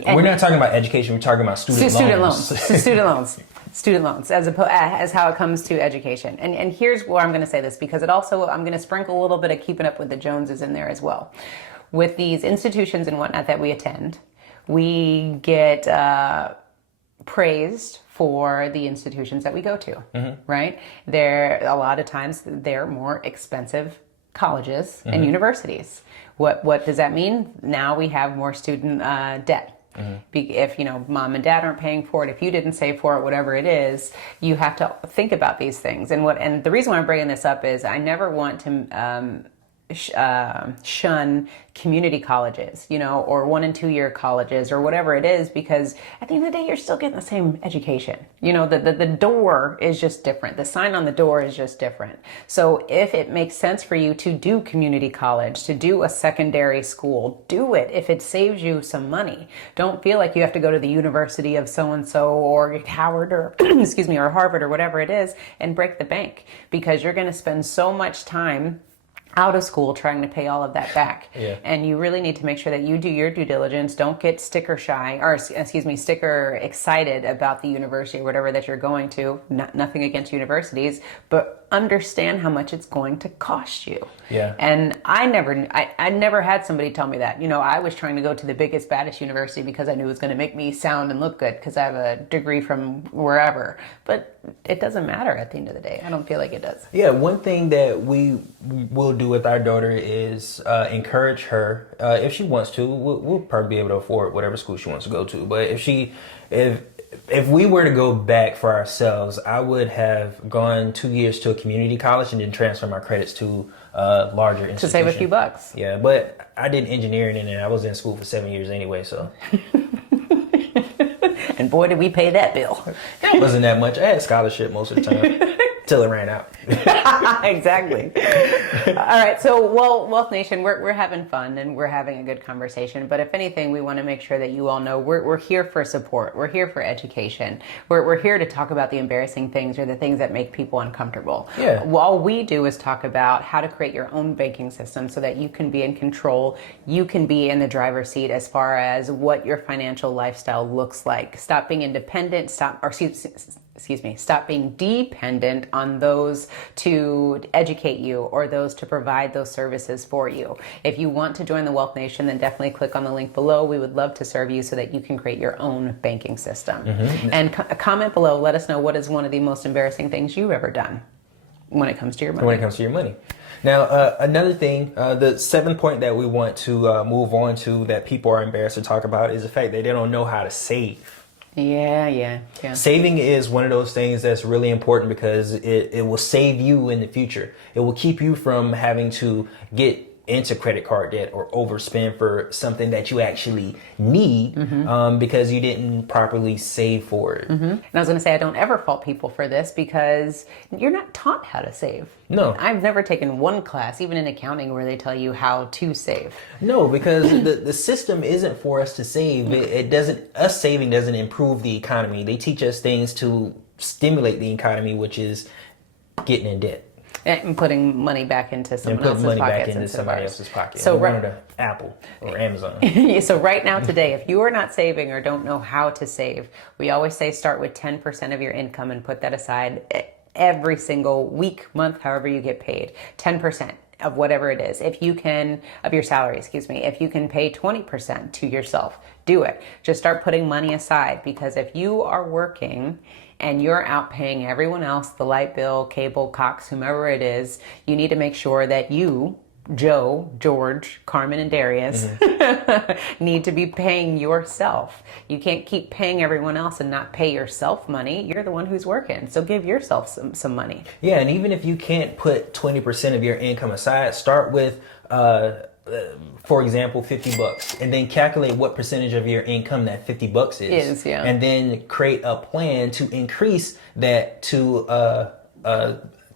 We're not talking about education, we're talking about student loans. Student loans as how it comes to education. And here's where I'm going to say this because I'm going to sprinkle a little bit of keeping up with the Joneses in there as well. With these institutions and whatnot that we attend, we get praised for the institutions that we go to, right? A lot of times they're more expensive colleges and universities. What does that mean? Now we have more student debt. If mom and dad aren't paying for it, if you didn't save for it, whatever it is, you have to think about these things. And the reason why I'm bringing this up is I never want to shun community colleges, or 1 and 2 year colleges or whatever it is, because at the end of the day, you're still getting the same education. The door is just different. The sign on the door is just different. So if it makes sense for you to do community college, to do a secondary school, do it if it saves you some money. Don't feel like you have to go to the University of so-and-so or Howard or excuse me, or Harvard or whatever it is and break the bank, because you're going to spend so much time out of school trying to pay all of that back. Yeah. And you really need to make sure that you do your due diligence. Don't get sticker excited about the university or whatever that you're going to. Nothing against universities, but understand how much it's going to cost you. Yeah. And I never had somebody tell me that. I was trying to go to the biggest, baddest university because I knew it was going to make me sound and look good because I have a degree from wherever. But it doesn't matter at the end of the day. I don't feel like it does. Yeah, one thing that we will do with our daughter is encourage her. If she wants to, we'll probably be able to afford whatever school she wants to go to. But if we were to go back for ourselves, I would have gone 2 years to a community college and then transfer my credits to larger institution. To save a few bucks. Yeah, but I did engineering and I was in school for 7 years anyway, so. And boy, did we pay that bill. It wasn't that much. I had scholarship most of the time. Till it ran out. Exactly. All right. So, Wealth Nation, we're having fun and we're having a good conversation. But if anything, we want to make sure that you all know we're here for support. We're here for education. We're here to talk about the embarrassing things or the things that make people uncomfortable. Yeah. All we do is talk about how to create your own banking system so that you can be in control. You can be in the driver's seat as far as what your financial lifestyle looks like. Stop being independent. Stop being dependent on those to educate you or those to provide those services for you. If you want to join the Wealth Nation, then definitely click on the link below. We would love to serve you so that you can create your own banking system. Mm-hmm. And comment below. Let us know what is one of the most embarrassing things you've ever done when it comes to your money. When it comes to your money. Now, another thing, the 7th point that we want to move on to that people are embarrassed to talk about is the fact that they don't know how to save. Yeah. Saving is one of those things that's really important because it will save you in the future. It will keep you from having to get into credit card debt or overspend for something that you actually need because you didn't properly save for it. Mm-hmm. And I was going to say, I don't ever fault people for this because you're not taught how to save. No. I've never taken one class, even in accounting, where they tell you how to save. No, because the system isn't for us to save. Us saving doesn't improve the economy. They teach us things to stimulate the economy, which is getting in debt. And putting money back into someone else's pockets. Back into somebody else's pocket. So one of the Apple or Amazon. So right now today, if you are not saving or don't know how to save, we always say start with 10% of your income and put that aside every single week, month, however you get paid. 10% of whatever it is. If you can, of your salary, if you can pay 20% to yourself, do it. Just start putting money aside, because if you are working and you're out paying everyone else, the light bill, cable, Cox, whomever it is, you need to make sure that you, Joe, George, Carmen, and Darius need to be paying yourself. You can't keep paying everyone else and not pay yourself money. You're the one who's working, so give yourself some money. Yeah, and even if you can't put 20% of your income aside, start with for example, $50, and then calculate what percentage of your income that $50 is. Yeah. And then create a plan to increase that to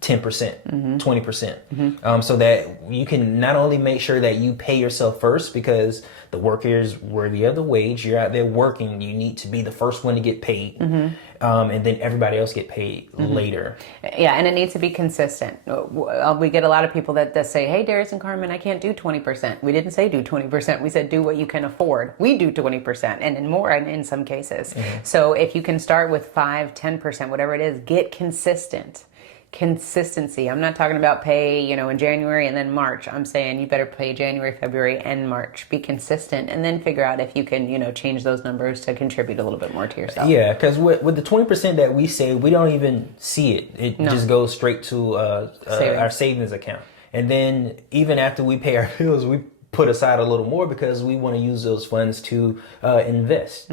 10%, 20%, so that you can not only make sure that you pay yourself first, because the work is worthy of the wage. You're out there working. You need to be the first one to get paid, and then everybody else get paid later. Yeah, and it needs to be consistent. We get a lot of people that say, hey, Darius and Carmen, I can't do 20%. We didn't say do 20%. We said do what you can afford. We do 20% and more in some cases. So if you can start with 5, 10%, whatever it is, get consistent. Consistency. I'm not talking about pay, in January and then March. I'm saying you better pay January, February, and March. Be consistent, and then figure out if you can, change those numbers to contribute a little bit more to yourself. Yeah, because with the 20% that we save, we don't even see it. It just goes straight to our savings account. And then even after we pay our bills, we put aside a little more because we want to use those funds to invest.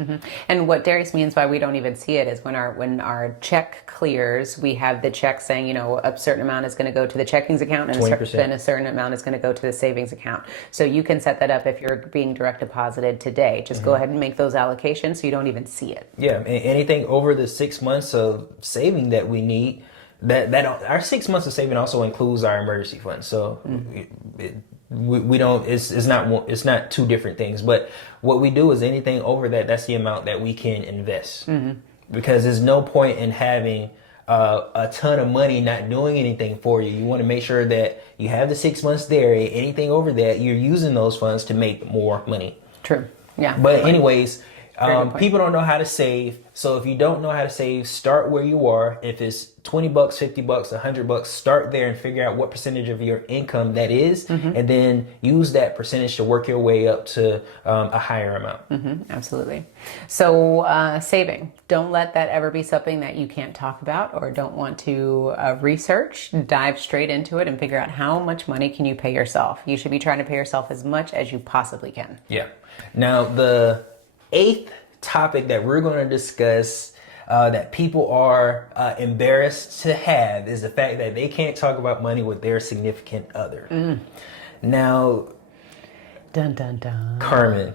And what Darius means by we don't even see it is when our check clears, we have the check saying, you know, a certain amount is going to go to the checkings account and then a certain amount is going to go to the savings account. So you can set that up if you're being direct deposited today. Just go ahead and make those allocations so you don't even see it. Yeah, anything over the 6 months of saving that we need, that our 6 months of saving also includes our emergency fund. So we don't. It's not two different things. But what we do is anything over that. That's the amount that we can invest. Because there's no point in having a ton of money not doing anything for you. You want to make sure that you have the 6 months there. Anything over that, you're using those funds to make more money. True. Yeah. But anyways. People don't know how to save. So if you don't know how to save, start where you are. If it's $20, $50, $100, start there and figure out what percentage of your income that is, and then use that percentage to work your way up to a higher amount. Absolutely. So saving, don't let that ever be something that you can't talk about or don't want to research. Dive straight into it and figure out how much money can you pay yourself. You should be trying to pay yourself as much as you possibly can. Yeah. Now, the eighth topic that we're going to discuss that people are embarrassed to have is the fact that they can't talk about money with their significant other. Now, dun dun dun, Carmen,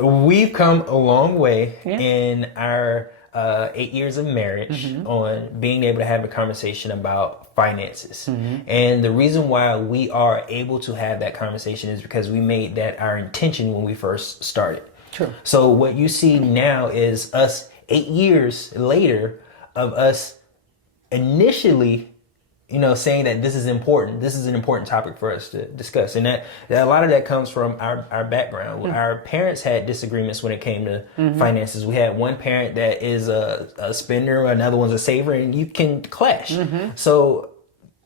we've come a long way in our 8 years of marriage on being able to have a conversation about finances. And the reason why we are able to have that conversation is because we made that our intention when we first started. True. So what you see now is us 8 years later of us initially, you know, saying that this is important. This is an important topic for us to discuss. And that a lot of that comes from our background. Our parents had disagreements when it came to finances. We had one parent that is a spender, another one's a saver, and you can clash. So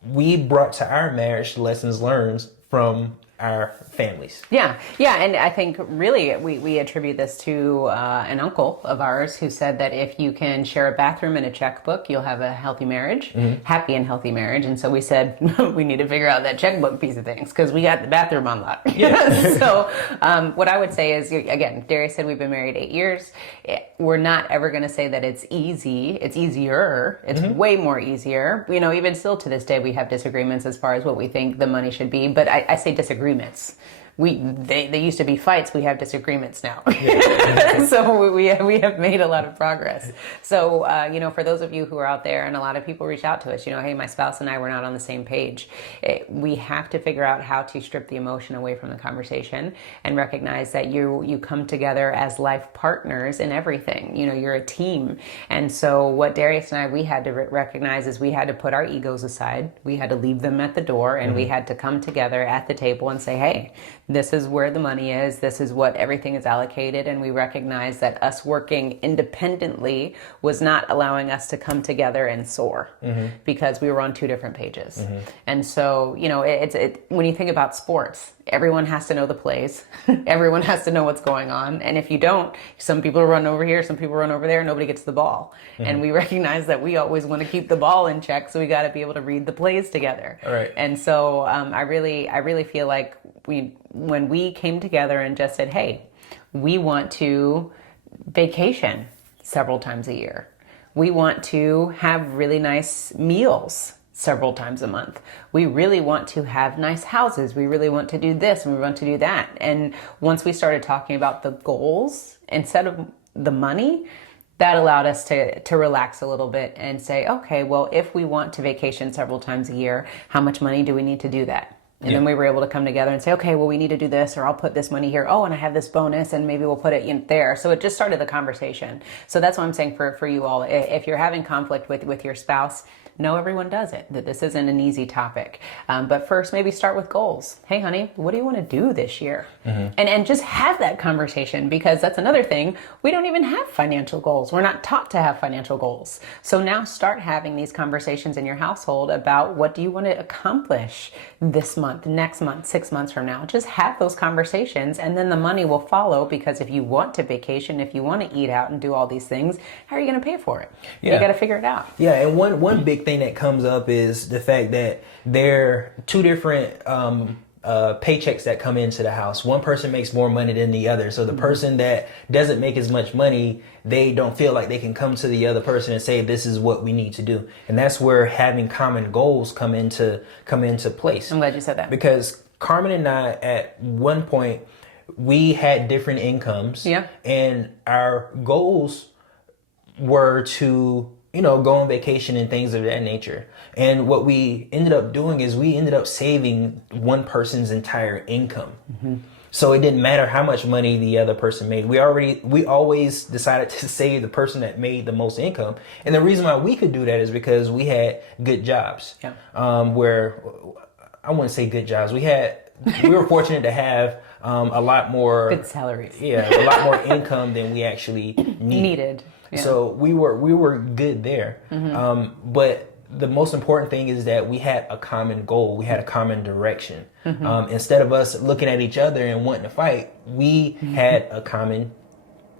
we brought to our marriage lessons learned from our families. Yeah. And I think really we attribute this to an uncle of ours who said that if you can share a bathroom and a checkbook, you'll have a healthy marriage, happy and healthy marriage. And so we said, we need to figure out that checkbook piece of things because we got the bathroom on lock. So what I would say is, again, Darius said we've been married 8 years. We're not ever going to say that it's easy. It's easier. It's way more easier. You know, even still to this day, we have disagreements as far as what we think the money should be. But I say disagreements. They used to be fights. We have disagreements now. So we have made a lot of progress. So, you know, for those of you who are out there, and a lot of people reach out to us, you know, hey, my spouse and I were not on the same page. We have to figure out how to strip the emotion away from the conversation and recognize that you come together as life partners in everything. You know, you're a team. And so what Darius and we had to recognize is we had to put our egos aside. We had to leave them at the door, and we had to come together at the table and say, hey, this is where the money is. This is what everything is allocated. And we recognize that us working independently was not allowing us to come together and soar because we were on two different pages. And so, you know, when you think about sports, everyone has to know the plays. Everyone has to know what's going on. And if you don't, some people run over here, some people run over there, nobody gets the ball. And we recognize that we always want to keep the ball in check. So we got to be able to read the plays together. All right. And so I really feel like when we came together and just said, hey, we want to vacation several times a year. We want to have really nice meals several times a month. We really want to have nice houses. We really want to do this and we want to do that. And once we started talking about the goals instead of the money, that allowed us to relax a little bit and say, okay, well, if we want to vacation several times a year, how much money do we need to do that? And then we were able to come together and say, okay, well, we need to do this, or I'll put this money here. Oh, and I have this bonus, and maybe we'll put it in there. So it just started the conversation. So that's what I'm saying for you all. If you're having conflict with your spouse, know everyone does it, that this isn't an easy topic. But first, maybe start with goals. Hey, honey, what do you want to do this year? And just have that conversation, because that's another thing. We don't even have financial goals. We're not taught to have financial goals. So now start having these conversations in your household about what do you want to accomplish this month, next month, 6 months from now. Just have those conversations, and then the money will follow, because if you want to vacation, if you want to eat out and do all these things, how are you going to pay for it? You got to figure it out. Yeah, and one big thing that comes up is the fact that they're two different paychecks that come into the house. One person makes more money than the other. So the person that doesn't make as much money, they don't feel like they can come to the other person and say, this is what we need to do. And that's where having common goals come into place. I'm glad you said that. Because Carmen and I, at one point, we had different incomes. Yeah. And our goals were to, go on vacation and things of that nature. And what we ended up doing is we ended up saving one person's entire income. So it didn't matter how much money the other person made. We always decided to save the person that made the most income. And the reason why we could do that is because we had good jobs. Yeah. Where I wouldn't say good jobs. We were fortunate to have a lot more good salaries. Yeah, a lot more income than we actually needed. Yeah. So we were good there. But the most important thing is that we had a common goal. We had a common direction. Instead of us looking at each other and wanting to fight, we had a common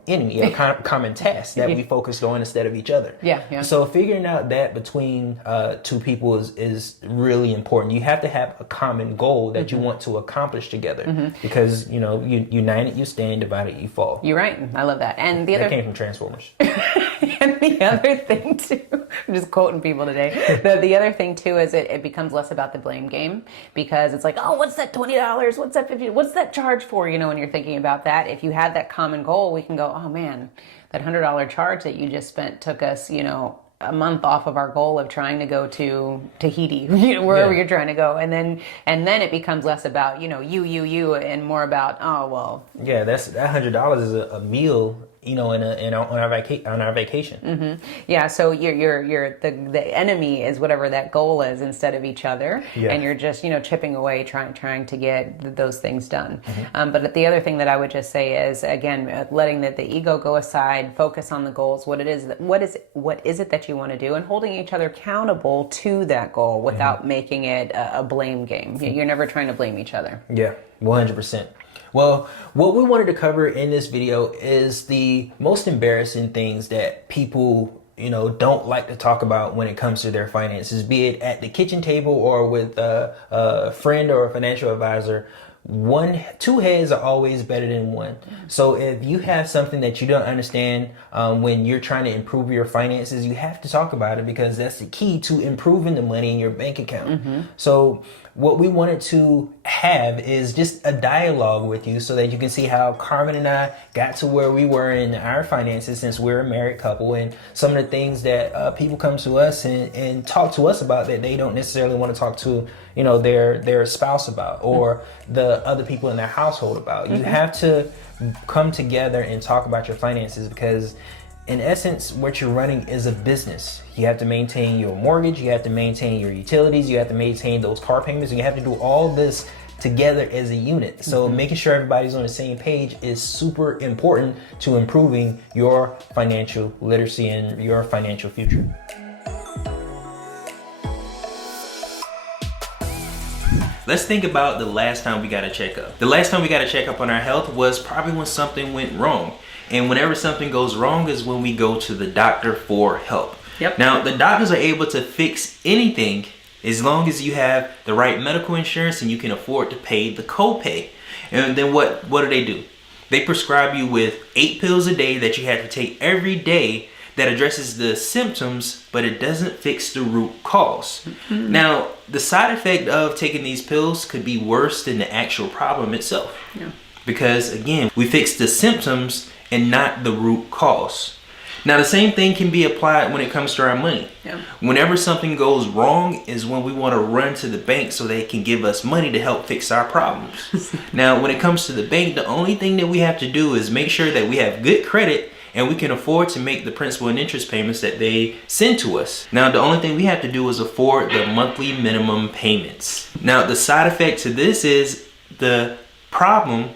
enemy, a common task that we focused on instead of each other. Yeah. So figuring out that between two people is really important. You have to have a common goal that you want to accomplish together, because you united you stand, divided you fall. You're right. I love that. And that came from Transformers. And the other thing too, I'm just quoting people today. The other thing too is it becomes less about the blame game, because it's like, oh, what's that $20? What's that $50? What's that charge for? When you're thinking about that, if you have that common goal, we can go, oh man, that $100 charge that you just spent took us, a month off of our goal of trying to go to Tahiti, wherever you're trying to go. And then it becomes less about, you, and more about, oh, well. Yeah, that $100 is a meal, on our vacation. Yeah, so you're the enemy is whatever that goal is instead of each other, and you're just chipping away trying to get those things done. But the other thing that I would just say is, again, letting the ego go aside, focus on the goals. What is it that you want to do, and holding each other accountable to that goal without making it a blame game. You're never trying to blame each other. Yeah, 100%. Well, what we wanted to cover in this video is the most embarrassing things that people, don't like to talk about when it comes to their finances, be it at the kitchen table or with a friend or a financial advisor. Two heads are always better than one. So if you have something that you don't understand when you're trying to improve your finances, you have to talk about it, because that's the key to improving the money in your bank account. So what we wanted to have is just a dialogue with you, so that you can see how Carmen and I got to where we were in our finances, since we're a married couple, and some of the things that people come to us and talk to us about that they don't necessarily want to talk to their spouse about, or the other people in their household about. You have to come together and talk about your finances, because in essence, what you're running is a business. You have to maintain your mortgage, you have to maintain your utilities, you have to maintain those car payments, and you have to do all this together as a unit. So making sure everybody's on the same page is super important to improving your financial literacy and your financial future. Let's think about the last time we got a checkup. The last time we got a checkup on our health was probably when something went wrong. And whenever something goes wrong is when we go to the doctor for help. Yep. Now, the doctors are able to fix anything as long as you have the right medical insurance and you can afford to pay the copay. And then what do? They prescribe you with 8 pills a day that you have to take every day that addresses the symptoms, but it doesn't fix the root cause. Now, the side effect of taking these pills could be worse than the actual problem itself. Yeah. Because again, we fix the symptoms and not the root cause. Now, the same thing can be applied when it comes to our money. Yeah. Whenever something goes wrong is when we want to run to the bank so they can give us money to help fix our problems. Now, when it comes to the bank, the only thing that we have to do is make sure that we have good credit and we can afford to make the principal and interest payments that they send to us. Now, the only thing we have to do is afford the monthly minimum payments. Now, the side effect to this is the problem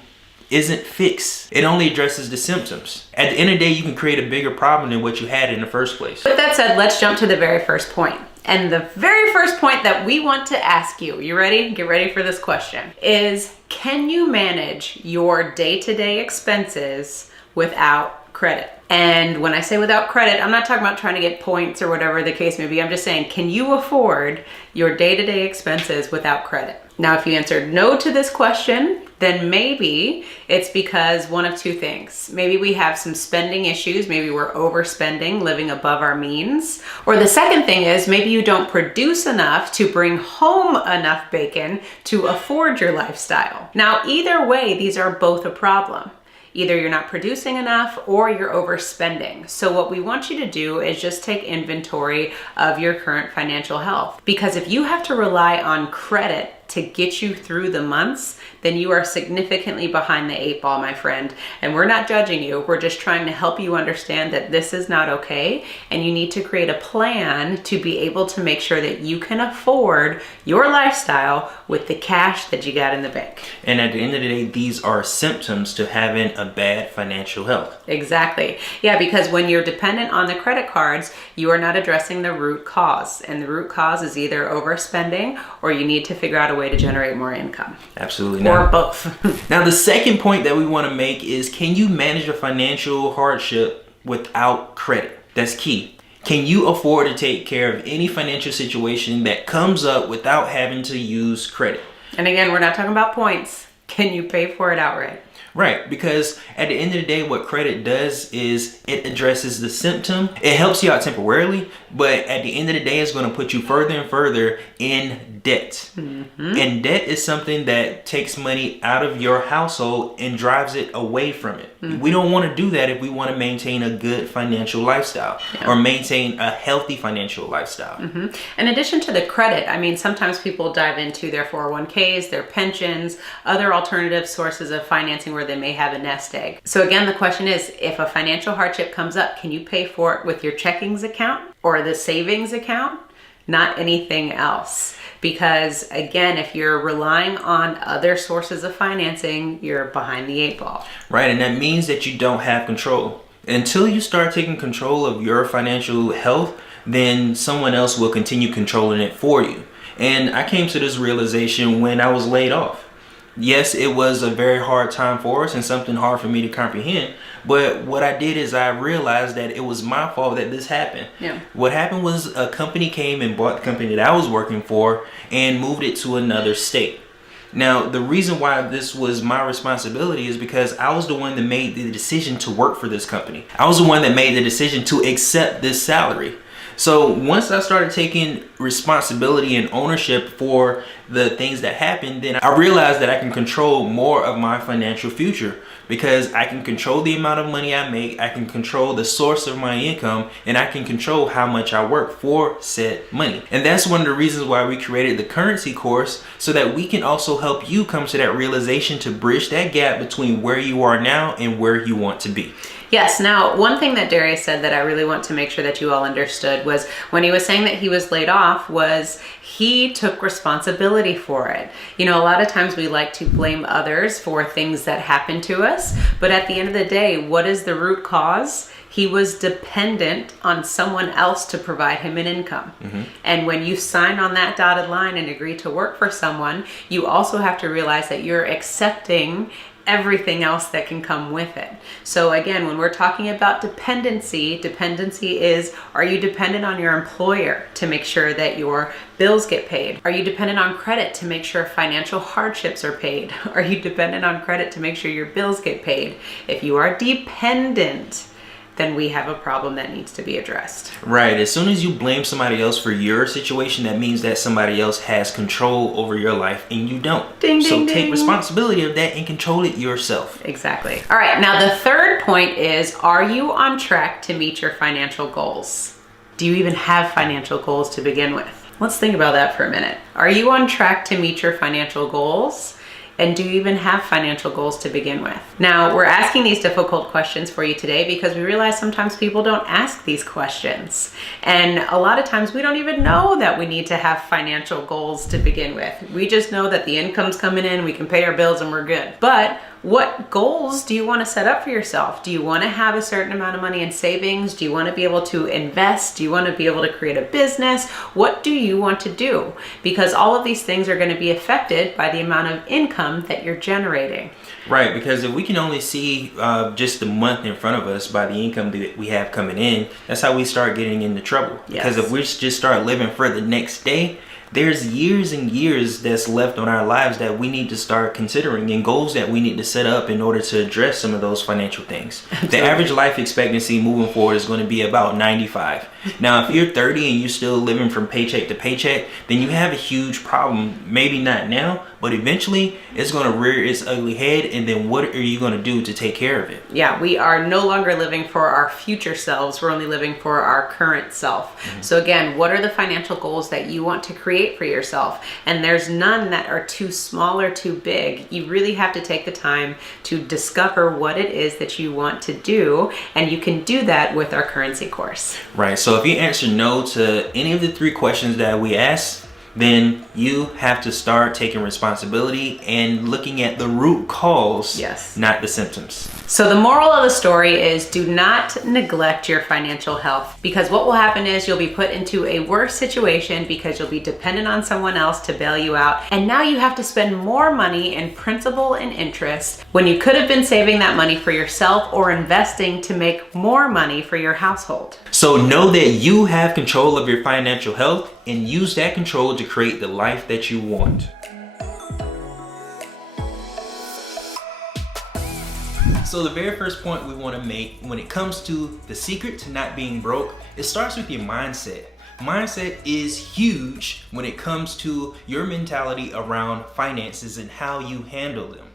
isn't fixed. It only addresses the symptoms. At the end of the day, you can create a bigger problem than what you had in the first place. With that said, let's jump to the very first point. And the very first point that we want to ask you ready? Get ready for this question, is can you manage your day-to-day expenses without credit? And when I say without credit, I'm not talking about trying to get points or whatever the case may be. I'm just saying, can you afford your day-to-day expenses without credit? Now, if you answered no to this question, then maybe it's because one of two things. Maybe we have some spending issues. Maybe we're overspending, living above our means. Or the second thing is maybe you don't produce enough to bring home enough bacon to afford your lifestyle. Now, either way, these are both a problem. Either you're not producing enough or you're overspending. So what we want you to do is just take inventory of your current financial health. Because if you have to rely on credit to get you through the months, then you are significantly behind the 8 ball, my friend. And we're not judging you. We're just trying to help you understand that this is not okay. And you need to create a plan to be able to make sure that you can afford your lifestyle with the cash that you got in the bank. And at the end of the day, these are symptoms to having a bad financial health. Exactly. Yeah, because when you're dependent on the credit cards, you are not addressing the root cause. And the root cause is either overspending or you need to figure out a way to generate more income. Absolutely not. Or both. Now, the second point that we want to make is, can you manage a financial hardship without credit? That's key. Can you afford to take care of any financial situation that comes up without having to use credit? And again, we're not talking about points. Can you pay for it outright? Right, because at the end of the day, what credit does is it addresses the symptom. It helps you out temporarily, but at the end of the day, it's going to put you further and further in debt. Mm-hmm. And debt is something that takes money out of your household and drives it away from it. Mm-hmm. We don't want to do that if we want to maintain a good financial lifestyle or maintain a healthy financial lifestyle. Mm-hmm. In addition to the credit, I mean, sometimes people dive into their 401ks, their pensions, other alternative sources of financing where they may have a nest egg. So again, the question is, if a financial hardship comes up, can you pay for it with your checkings account or the savings account? Not anything else. Because again, if you're relying on other sources of financing, you're behind the 8 ball. Right, and that means that you don't have control. Until you start taking control of your financial health, then someone else will continue controlling it for you. And I came to this realization when I was laid off. Yes, it was a very hard time for us and something hard for me to comprehend. But what I did is I realized that it was my fault that this happened. Yeah. What happened was a company came and bought the company that I was working for and moved it to another state. Now, the reason why this was my responsibility is because I was the one that made the decision to work for this company. I was the one that made the decision to accept this salary. So once I started taking responsibility and ownership for the things that happened, then I realized that I can control more of my financial future because I can control the amount of money I make, I can control the source of my income, and I can control how much I work for said money. And that's one of the reasons why we created the currency course, so that we can also help you come to that realization to bridge that gap between where you are now and where you want to be. Yes. Now, one thing that Darius said that I really want to make sure that you all understood was when he was saying that he was laid off was he took responsibility for it. You know, a lot of times we like to blame others for things that happen to us, but at the end of the day, what is the root cause? He was dependent on someone else to provide him an income. Mm-hmm. And when you sign on that dotted line and agree to work for someone, you also have to realize that you're accepting everything else that can come with it. So again, when we're talking about dependency is, are you dependent on your employer to make sure that your bills get paid? Are you dependent on credit to make sure financial hardships are paid? Are you dependent on credit to make sure your bills get paid? If you are dependent, then we have a problem that needs to be addressed. Right. As soon as you blame somebody else for your situation, that means that somebody else has control over your life and you don't. Ding, so ding, take ding. responsibility of that and control it yourself. Exactly. All right. Now, the third point is, are you on track to meet your financial goals? Do you even have financial goals to begin with? Let's think about that for a minute. Are you on track to meet your financial goals? And do you even have financial goals to begin with? Now, we're asking these difficult questions for you today because we realize sometimes people don't ask these questions. And a lot of times we don't even know that we need to have financial goals to begin with. We just know that the income's coming in, we can pay our bills and we're good. But what goals do you want to set up for yourself? Do you want to have a certain amount of money in savings? Do you want to be able to invest? Do you want to be able to create a business? What do you want to do? Because all of these things are going to be affected by the amount of income that you're generating. Right, because if we can only see just the month in front of us by the income that we have coming in, that's how we start getting into trouble. Yes. Because if we just start living for the next day, there's years and years that's left on our lives that we need to start considering, and goals that we need to set up in order to address some of those financial things. The average life expectancy moving forward is going to be about 95. Now, if you're 30 and you're still living from paycheck to paycheck, then you have a huge problem. Maybe not now, but eventually it's going to rear its ugly head. And then what are you going to do to take care of it? Yeah, we are no longer living for our future selves. We're only living for our current self. So again, what are the financial goals that you want to create for yourself? And there's none that are too small or too big. You really have to take the time to discover what it is that you want to do. And you can do that with our currency course. Right. So if you answer no to any of the 3 questions that we asked, then you have to start taking responsibility and looking at the root cause, yes, not the symptoms. So the moral of the story is do not neglect your financial health, because what will happen is you'll be put into a worse situation because you'll be dependent on someone else to bail you out. And now you have to spend more money in principal and interest when you could have been saving that money for yourself or investing to make more money for your household. So know that you have control of your financial health and use that control to create the life that you want. So the very first point we want to make when it comes to the secret to not being broke, it starts with your mindset. Mindset is huge when it comes to your mentality around finances and how you handle them.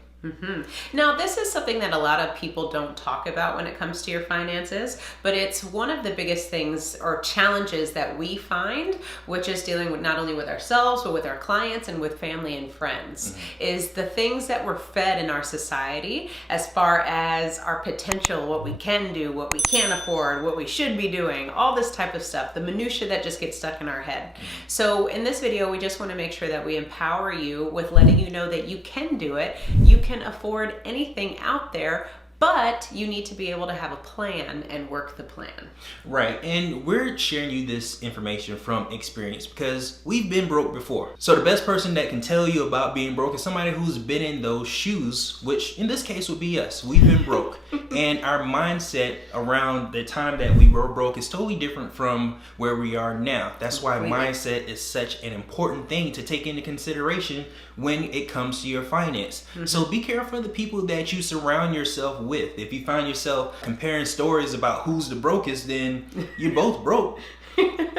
Now, this is something that a lot of people don't talk about when it comes to your finances, but it's one of the biggest things or challenges that we find, which is dealing with not only with ourselves, but with our clients and with family and friends, is the things that we're fed in our society as far as our potential, what we can do, what we can't afford, what we should be doing, all this type of stuff, the minutia that just gets stuck in our head. So in this video, we just want to make sure that we empower you with letting you know that you can do it. You can afford anything out there, but you need to be able to have a plan and work the plan. Right, and we're sharing you this information from experience because we've been broke before. So the best person that can tell you about being broke is somebody who's been in those shoes, which in this case would be us. We've been broke. And our mindset around the time that we were broke is totally different from where we are now. That's why mindset is such an important thing to take into consideration when it comes to your finance. So be careful of the people that you surround yourself with. If you find yourself comparing stories about who's the brokest, then you're both broke.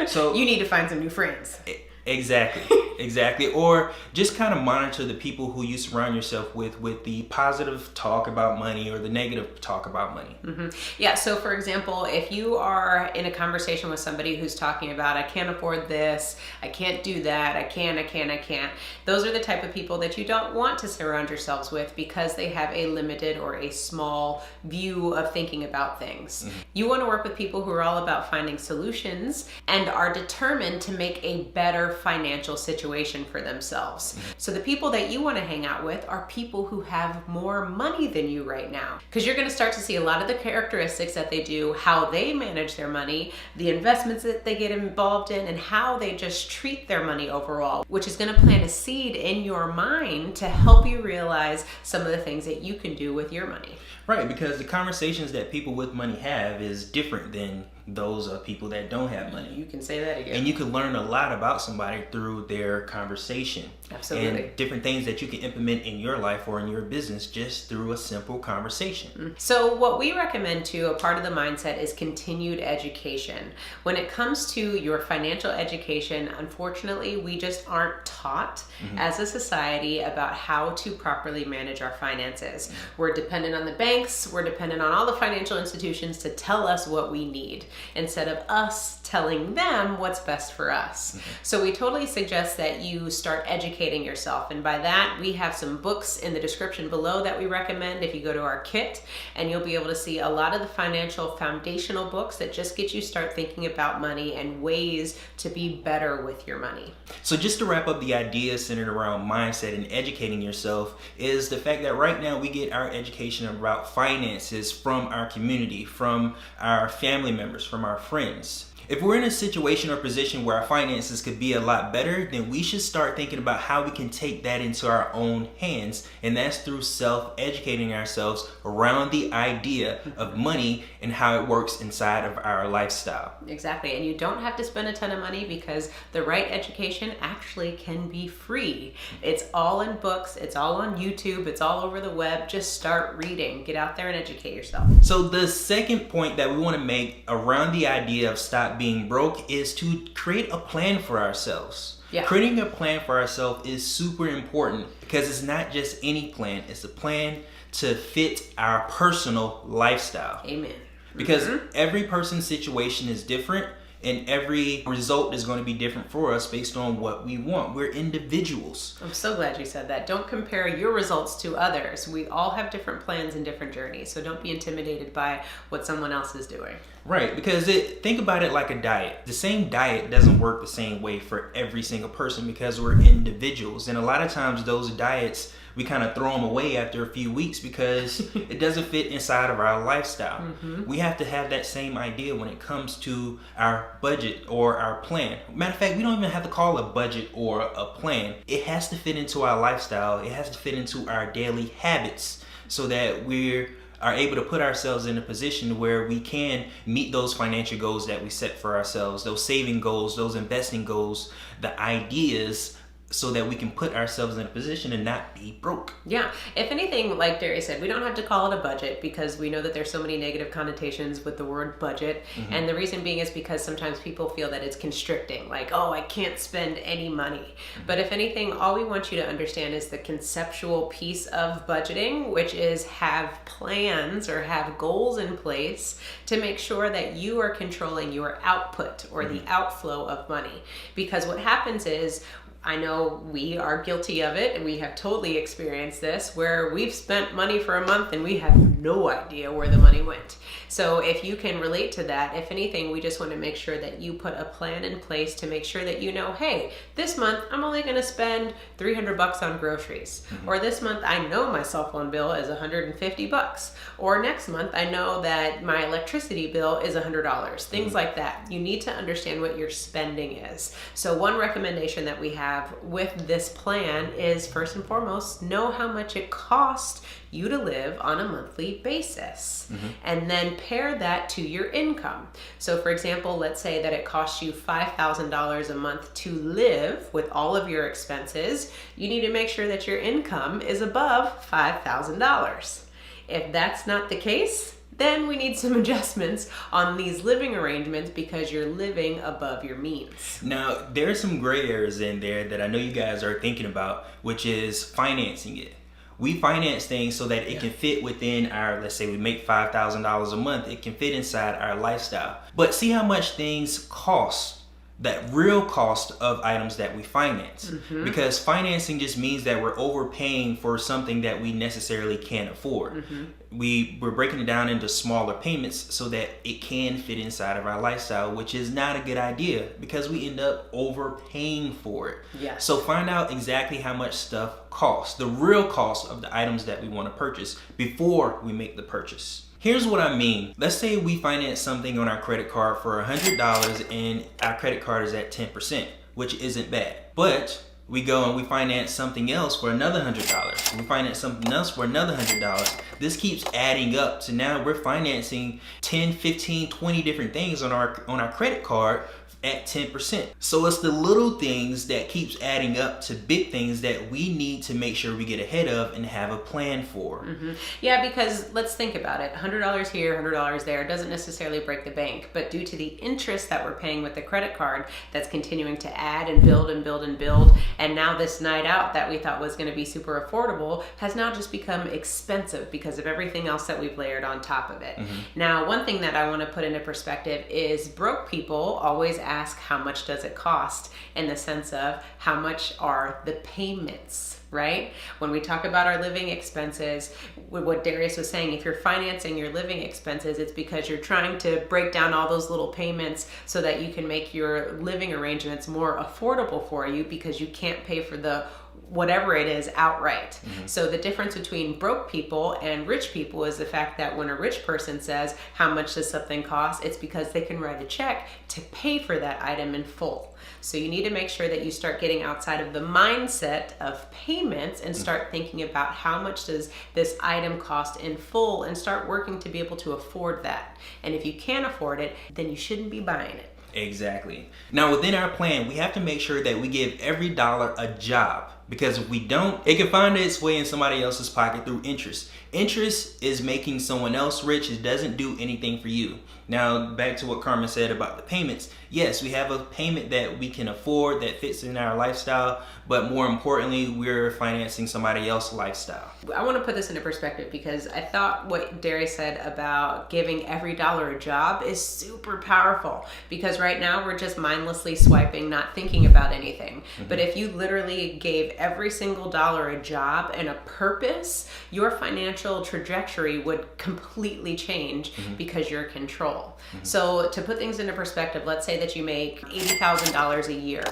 So you need to find some new friends. Exactly. Or just kind of monitor the people who you surround yourself with the positive talk about money or the negative talk about money. Yeah, so for example, if you are in a conversation with somebody who's talking about, I can't afford this, I can't do that, I can't. Those are the type of people that you don't want to surround yourselves with because they have a limited or a small view of thinking about things. You want to work with people who are all about finding solutions and are determined to make a better financial situation for themselves. So the people that you want to hang out with are people who have more money than you right now, because you're going to start to see a lot of the characteristics that they do, how they manage their money, the investments that they get involved in, and how they just treat their money overall, which is going to plant a seed in your mind to help you realize some of the things that you can do with your money. Right, because the conversations that people with money have is different than those of people that don't have money. You can say that again. And you can learn a lot about somebody through their conversation. Absolutely. And different things that you can implement in your life or in your business just through a simple conversation. So what we recommend too, a part of the mindset, is continued education. When it comes to your financial education, unfortunately, we just aren't taught as a society about how to properly manage our finances. We're dependent on the banks, we're dependent on all the financial institutions to tell us what we need, instead of us telling them what's best for us. So we totally suggest that you start educating yourself. And by that, we have some books in the description below that we recommend if you go to our kit, and you'll be able to see a lot of the financial foundational books that just get you start thinking about money and ways to be better with your money. So just to wrap up the idea centered around mindset and educating yourself is the fact that right now we get our education about finances from our community, from our family members, from our friends. If If we're in a situation or position where our finances could be a lot better, then we should start thinking about how we can take that into our own hands. And that's through self-educating ourselves around the idea of money and how it works inside of our lifestyle. Exactly. And you don't have to spend a ton of money because the right education actually can be free. It's all in books. It's all on YouTube. It's all over the web. Just start reading. Get out there and educate yourself. So the second point that we want to make around the idea of stop being broke is to create a plan for ourselves. Yeah. Creating a plan for ourselves is super important because it's not just any plan, it's a plan to fit our personal lifestyle. Amen. Because every person's situation is different and every result is going to be different for us based on what we want. We're individuals. I'm so glad you said that. Don't compare your results to others. We all have different plans and different journeys, so don't be intimidated by what someone else is doing. Right, because think about it like a diet. The same diet doesn't work the same way for every single person because we're individuals. And a lot of times those diets, we kind of throw them away after a few weeks because it doesn't fit inside of our lifestyle. We have to have that same idea when it comes to our budget or our plan. Matter of fact, we don't even have to call it a budget or a plan. It has to fit into our lifestyle. It has to fit into our daily habits so that we are able to put ourselves in a position where we can meet those financial goals that we set for ourselves, those saving goals, those investing goals, the ideas, so that we can put ourselves in a position and not be broke. Yeah. If anything, like Darius said, we don't have to call it a budget because we know that there's so many negative connotations with the word budget. And the reason being is because sometimes people feel that it's constricting, like, oh, I can't spend any money. But if anything, all we want you to understand is the conceptual piece of budgeting, which is have plans or have goals in place to make sure that you are controlling your output or the outflow of money. Because what happens is, I know we are guilty of it and we have totally experienced this where we've spent money for a month and we have no idea where the money went. So if you can relate to that, if anything, we just want to make sure that you put a plan in place to make sure that you know, hey, this month I'm only going to spend $300 on groceries. Or this month I know my cell phone bill is $150. Or next month I know that my electricity bill is $100. Things like that. You need to understand what your spending is. So one recommendation that we have with this plan is, first and foremost, know how much it costs you to live on a monthly basis, and then pair that to your income. So for example, let's say that it costs you $5,000 a month to live with all of your expenses. You need to make sure that your income is above $5,000. If that's not the case, then we need some adjustments on these living arrangements because you're living above your means. Now, there are some gray areas in there that I know you guys are thinking about, which is financing it. We finance things so that it can fit within our, let's say we make $5,000 a month, it can fit inside our lifestyle. But see how much things cost, that real cost of items that we finance. Because financing just means that we're overpaying for something that we necessarily can't afford. We're breaking it down into smaller payments so that it can fit inside of our lifestyle, which is not a good idea because we end up overpaying for it. Yes. So find out exactly how much stuff costs, the real cost of the items that we want to purchase before we make the purchase. Here's what I mean. Let's say we finance something on our credit card for $100 and our credit card is at 10%, which isn't bad. But we go and we finance something else for another $100. We finance something else for another $100. This keeps adding up to now we're financing 10, 15, 20 different things on our credit card at 10%. So it's the little things that keeps adding up to big things that we need to make sure we get ahead of and have a plan for. Yeah, because let's think about it. $100 here, $100 there doesn't necessarily break the bank, but due to the interest that we're paying with the credit card, that's continuing to add and build and build and build. And now this night out that we thought was going to be super affordable has now just become expensive because of everything else that we've layered on top of it. Now, one thing that I want to put into perspective is broke people always ask how much does it cost, in the sense of how much are the payments, right? When we talk about our living expenses, what Darius was saying, if you're financing your living expenses, it's because you're trying to break down all those little payments so that you can make your living arrangements more affordable for you because you can't pay for the whatever it is outright. So the difference between broke people and rich people is the fact that when a rich person says, how much does something cost? It's because they can write a check to pay for that item in full. So you need to make sure that you start getting outside of the mindset of payments and start thinking about how much does this item cost in full, and start working to be able to afford that. And if you can't afford it, then you shouldn't be buying it. Exactly. Now, within our plan, we have to make sure that we give every dollar a job, because if we don't, it can find its way in somebody else's pocket through interest. Interest is making someone else rich. It doesn't do anything for you. Now, back to what Carmen said about the payments. Yes, we have a payment that we can afford that fits in our lifestyle, but more importantly, we're financing somebody else's lifestyle. I want to put this into perspective, because I thought what Darius said about giving every dollar a job is super powerful, because right now we're just mindlessly swiping, not thinking about anything. But if you literally gave every single dollar a job and a purpose, your financial trajectory would completely change because you're in control. So to put things into perspective, let's say that you make $80,000 a year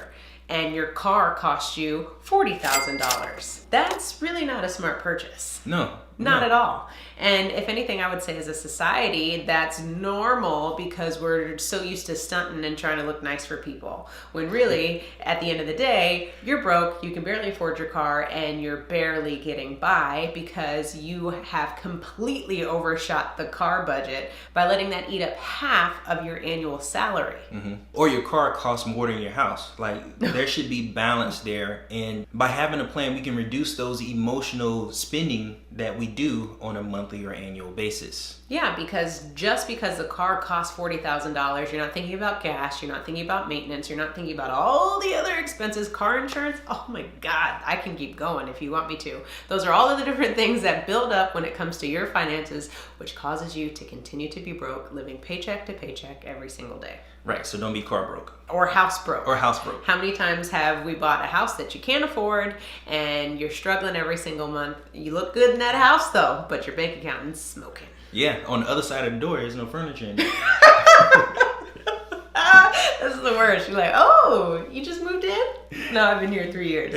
and your car costs you $40,000. That's really not a smart purchase. No. Not at all. And if anything, I would say as a society, that's normal because we're so used to stunting and trying to look nice for people. When really, at the end of the day, you're broke, you can barely afford your car, and you're barely getting by because you have completely overshot the car budget by letting that eat up half of your annual salary. Or your car costs more than your house. Like, there should be balance there. And by having a plan, we can reduce those emotional spending that we do on a monthly or annual basis. Yeah, because just because the car costs $40,000, you're not thinking about gas, you're not thinking about maintenance, you're not thinking about all the other expenses, car insurance. Oh my God, I can keep going if you want me to. Those are all of the different things that build up when it comes to your finances, which causes you to continue to be broke, living paycheck to paycheck every single day. Right, so don't be car broke. Or house broke. Or house broke. How many times have we bought a house that you can't afford and you're struggling every single month? You look good in that house though, but your bank account is smoking. Yeah, on the other side of the door, there's no furniture in it. This is the worst. You're like, oh, you just moved in? No, I've been here 3 years.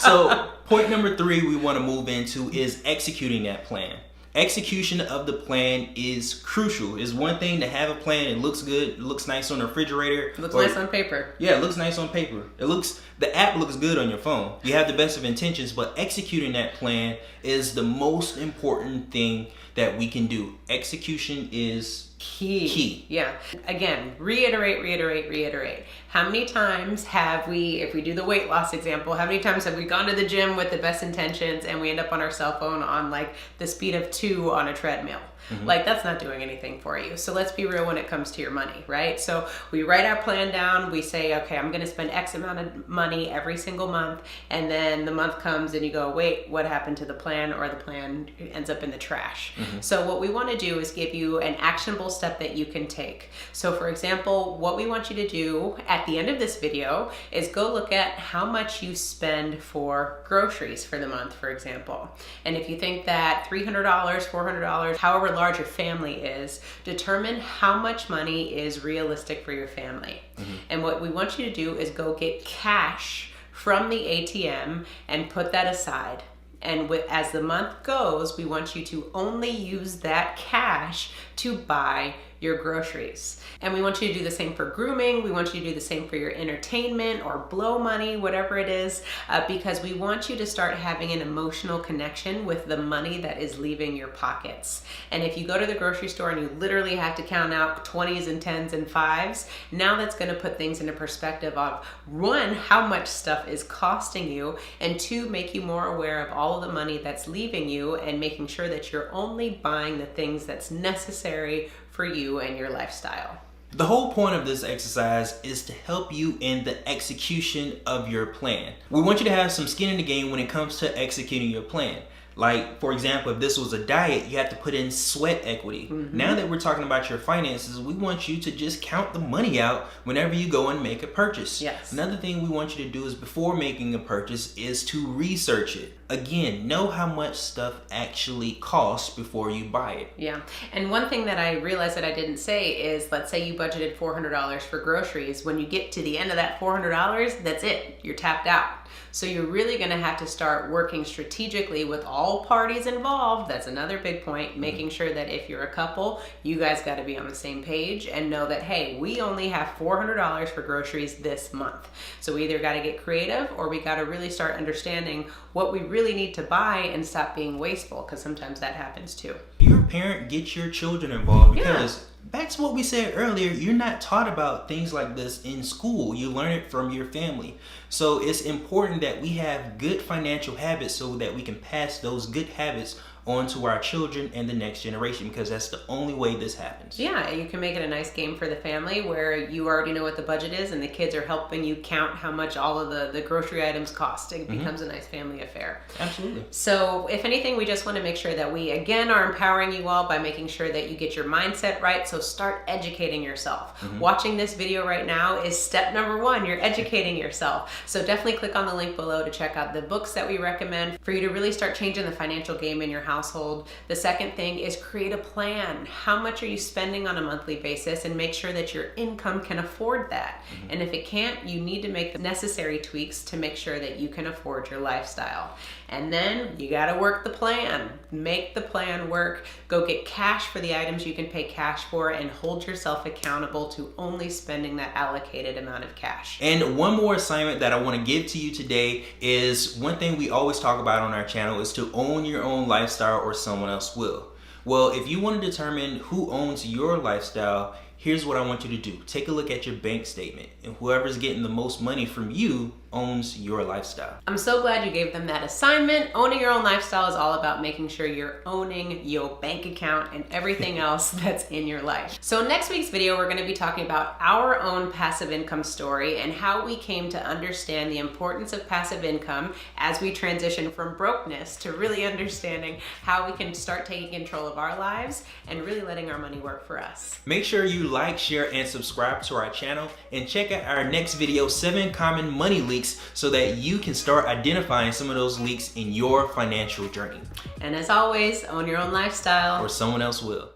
So point number 3 we want to move into is executing that plan. Execution of the plan is crucial. It's one thing to have a plan. It looks good. It looks nice on the refrigerator. It looks nice on paper. Yeah, it looks nice on paper. The app looks good on your phone. You have the best of intentions, but executing that plan is the most important thing that we can do. Execution is key. Yeah. Again, reiterate. How many times have we, if we do the weight loss example, how many times have we gone to the gym with the best intentions and we end up on our cell phone on like the speed of 2 on a treadmill? Like, that's not doing anything for you. So let's be real when it comes to your money, right? So we write our plan down. We say, okay, I'm going to spend X amount of money every single month. And then the month comes and you go, wait, what happened to the plan? Or the plan ends up in the trash. So what we want to do is give you an actionable step that you can take. So for example, what we want you to do at the end of this video is go look at how much you spend for groceries for the month, for example. And if you think that $300, $400, however large your family is, determine how much money is realistic for your family. And what we want you to do is go get cash from the ATM and put that aside. And as the month goes, we want you to only use that cash to buy your groceries. And we want you to do the same for grooming. We want you to do the same for your entertainment or blow money, whatever it is, because we want you to start having an emotional connection with the money that is leaving your pockets. And if you go to the grocery store and you literally have to count out 20s and 10s and 5s, now that's going to put things into perspective of, 1, how much stuff is costing you, and 2, make you more aware of all of the money that's leaving you and making sure that you're only buying the things that's necessary for you and your lifestyle. The whole point of this exercise is to help you in the execution of your plan. We want you to have some skin in the game when it comes to executing your plan. Like, for example, if this was a diet, you have to put in sweat equity. Now that we're talking about your finances, we want you to just count the money out whenever you go and make a purchase. Yes. Another thing we want you to do is, before making a purchase, is to research it. again, know how much stuff actually costs before you buy it. Yeah. And one thing that I realized that I didn't say is, let's say you budgeted $400 for groceries. When you get to the end of that $400, that's it. You're tapped out. So you're really going to have to start working strategically with all parties involved. That's another big point, making sure that if you're a couple, you guys got to be on the same page and know that, hey, we only have $400 for groceries this month. So we either got to get creative, or we got to really start understanding what we really need to buy and stop being wasteful, because sometimes that happens too. If you're a parent, get your children involved, because back to what we said earlier, you're not taught about things like this in school. You learn it from your family. So it's important that we have good financial habits so that we can pass those good habits on to our children and the next generation, because that's the only way this happens. Yeah, you can make it a nice game for the family where you already know what the budget is and the kids are helping you count how much all of the grocery items cost. It becomes a nice family affair. Absolutely. So if anything, we just want to make sure that we, again, are empowering you all by making sure that you get your mindset right. So start educating yourself. Watching this video right now is step number one. You're educating yourself. So definitely click on the link below to check out the books that we recommend for you to really start changing the financial game in your household. The second thing is create a plan. How much are you spending on a monthly basis, and make sure that your income can afford that. And if it can't, you need to make the necessary tweaks to make sure that you can afford your lifestyle. And then you got to work the plan. Make the plan work. Go get cash for the items you can pay cash for, and hold yourself accountable to only spending that allocated amount of cash. And one more assignment that I want to give to you today is one thing we always talk about on our channel is to own your own lifestyle, or someone else will. Well, if you want to determine who owns your lifestyle, here's what I want you to do. Take a look at your bank statement, and whoever's getting the most money from you owns your lifestyle. I'm so glad you gave them that assignment. Owning your own lifestyle is all about making sure you're owning your bank account and everything else that's in your life. So next week's video, we're going to be talking about our own passive income story and how we came to understand the importance of passive income as we transition from brokenness to really understanding how we can start taking control of our lives and really letting our money work for us. Make sure you like, share, and subscribe to our channel, and check out our next video, 7 common money leaks, so that you can start identifying some of those leaks in your financial journey. And as always, own your own lifestyle, or someone else will.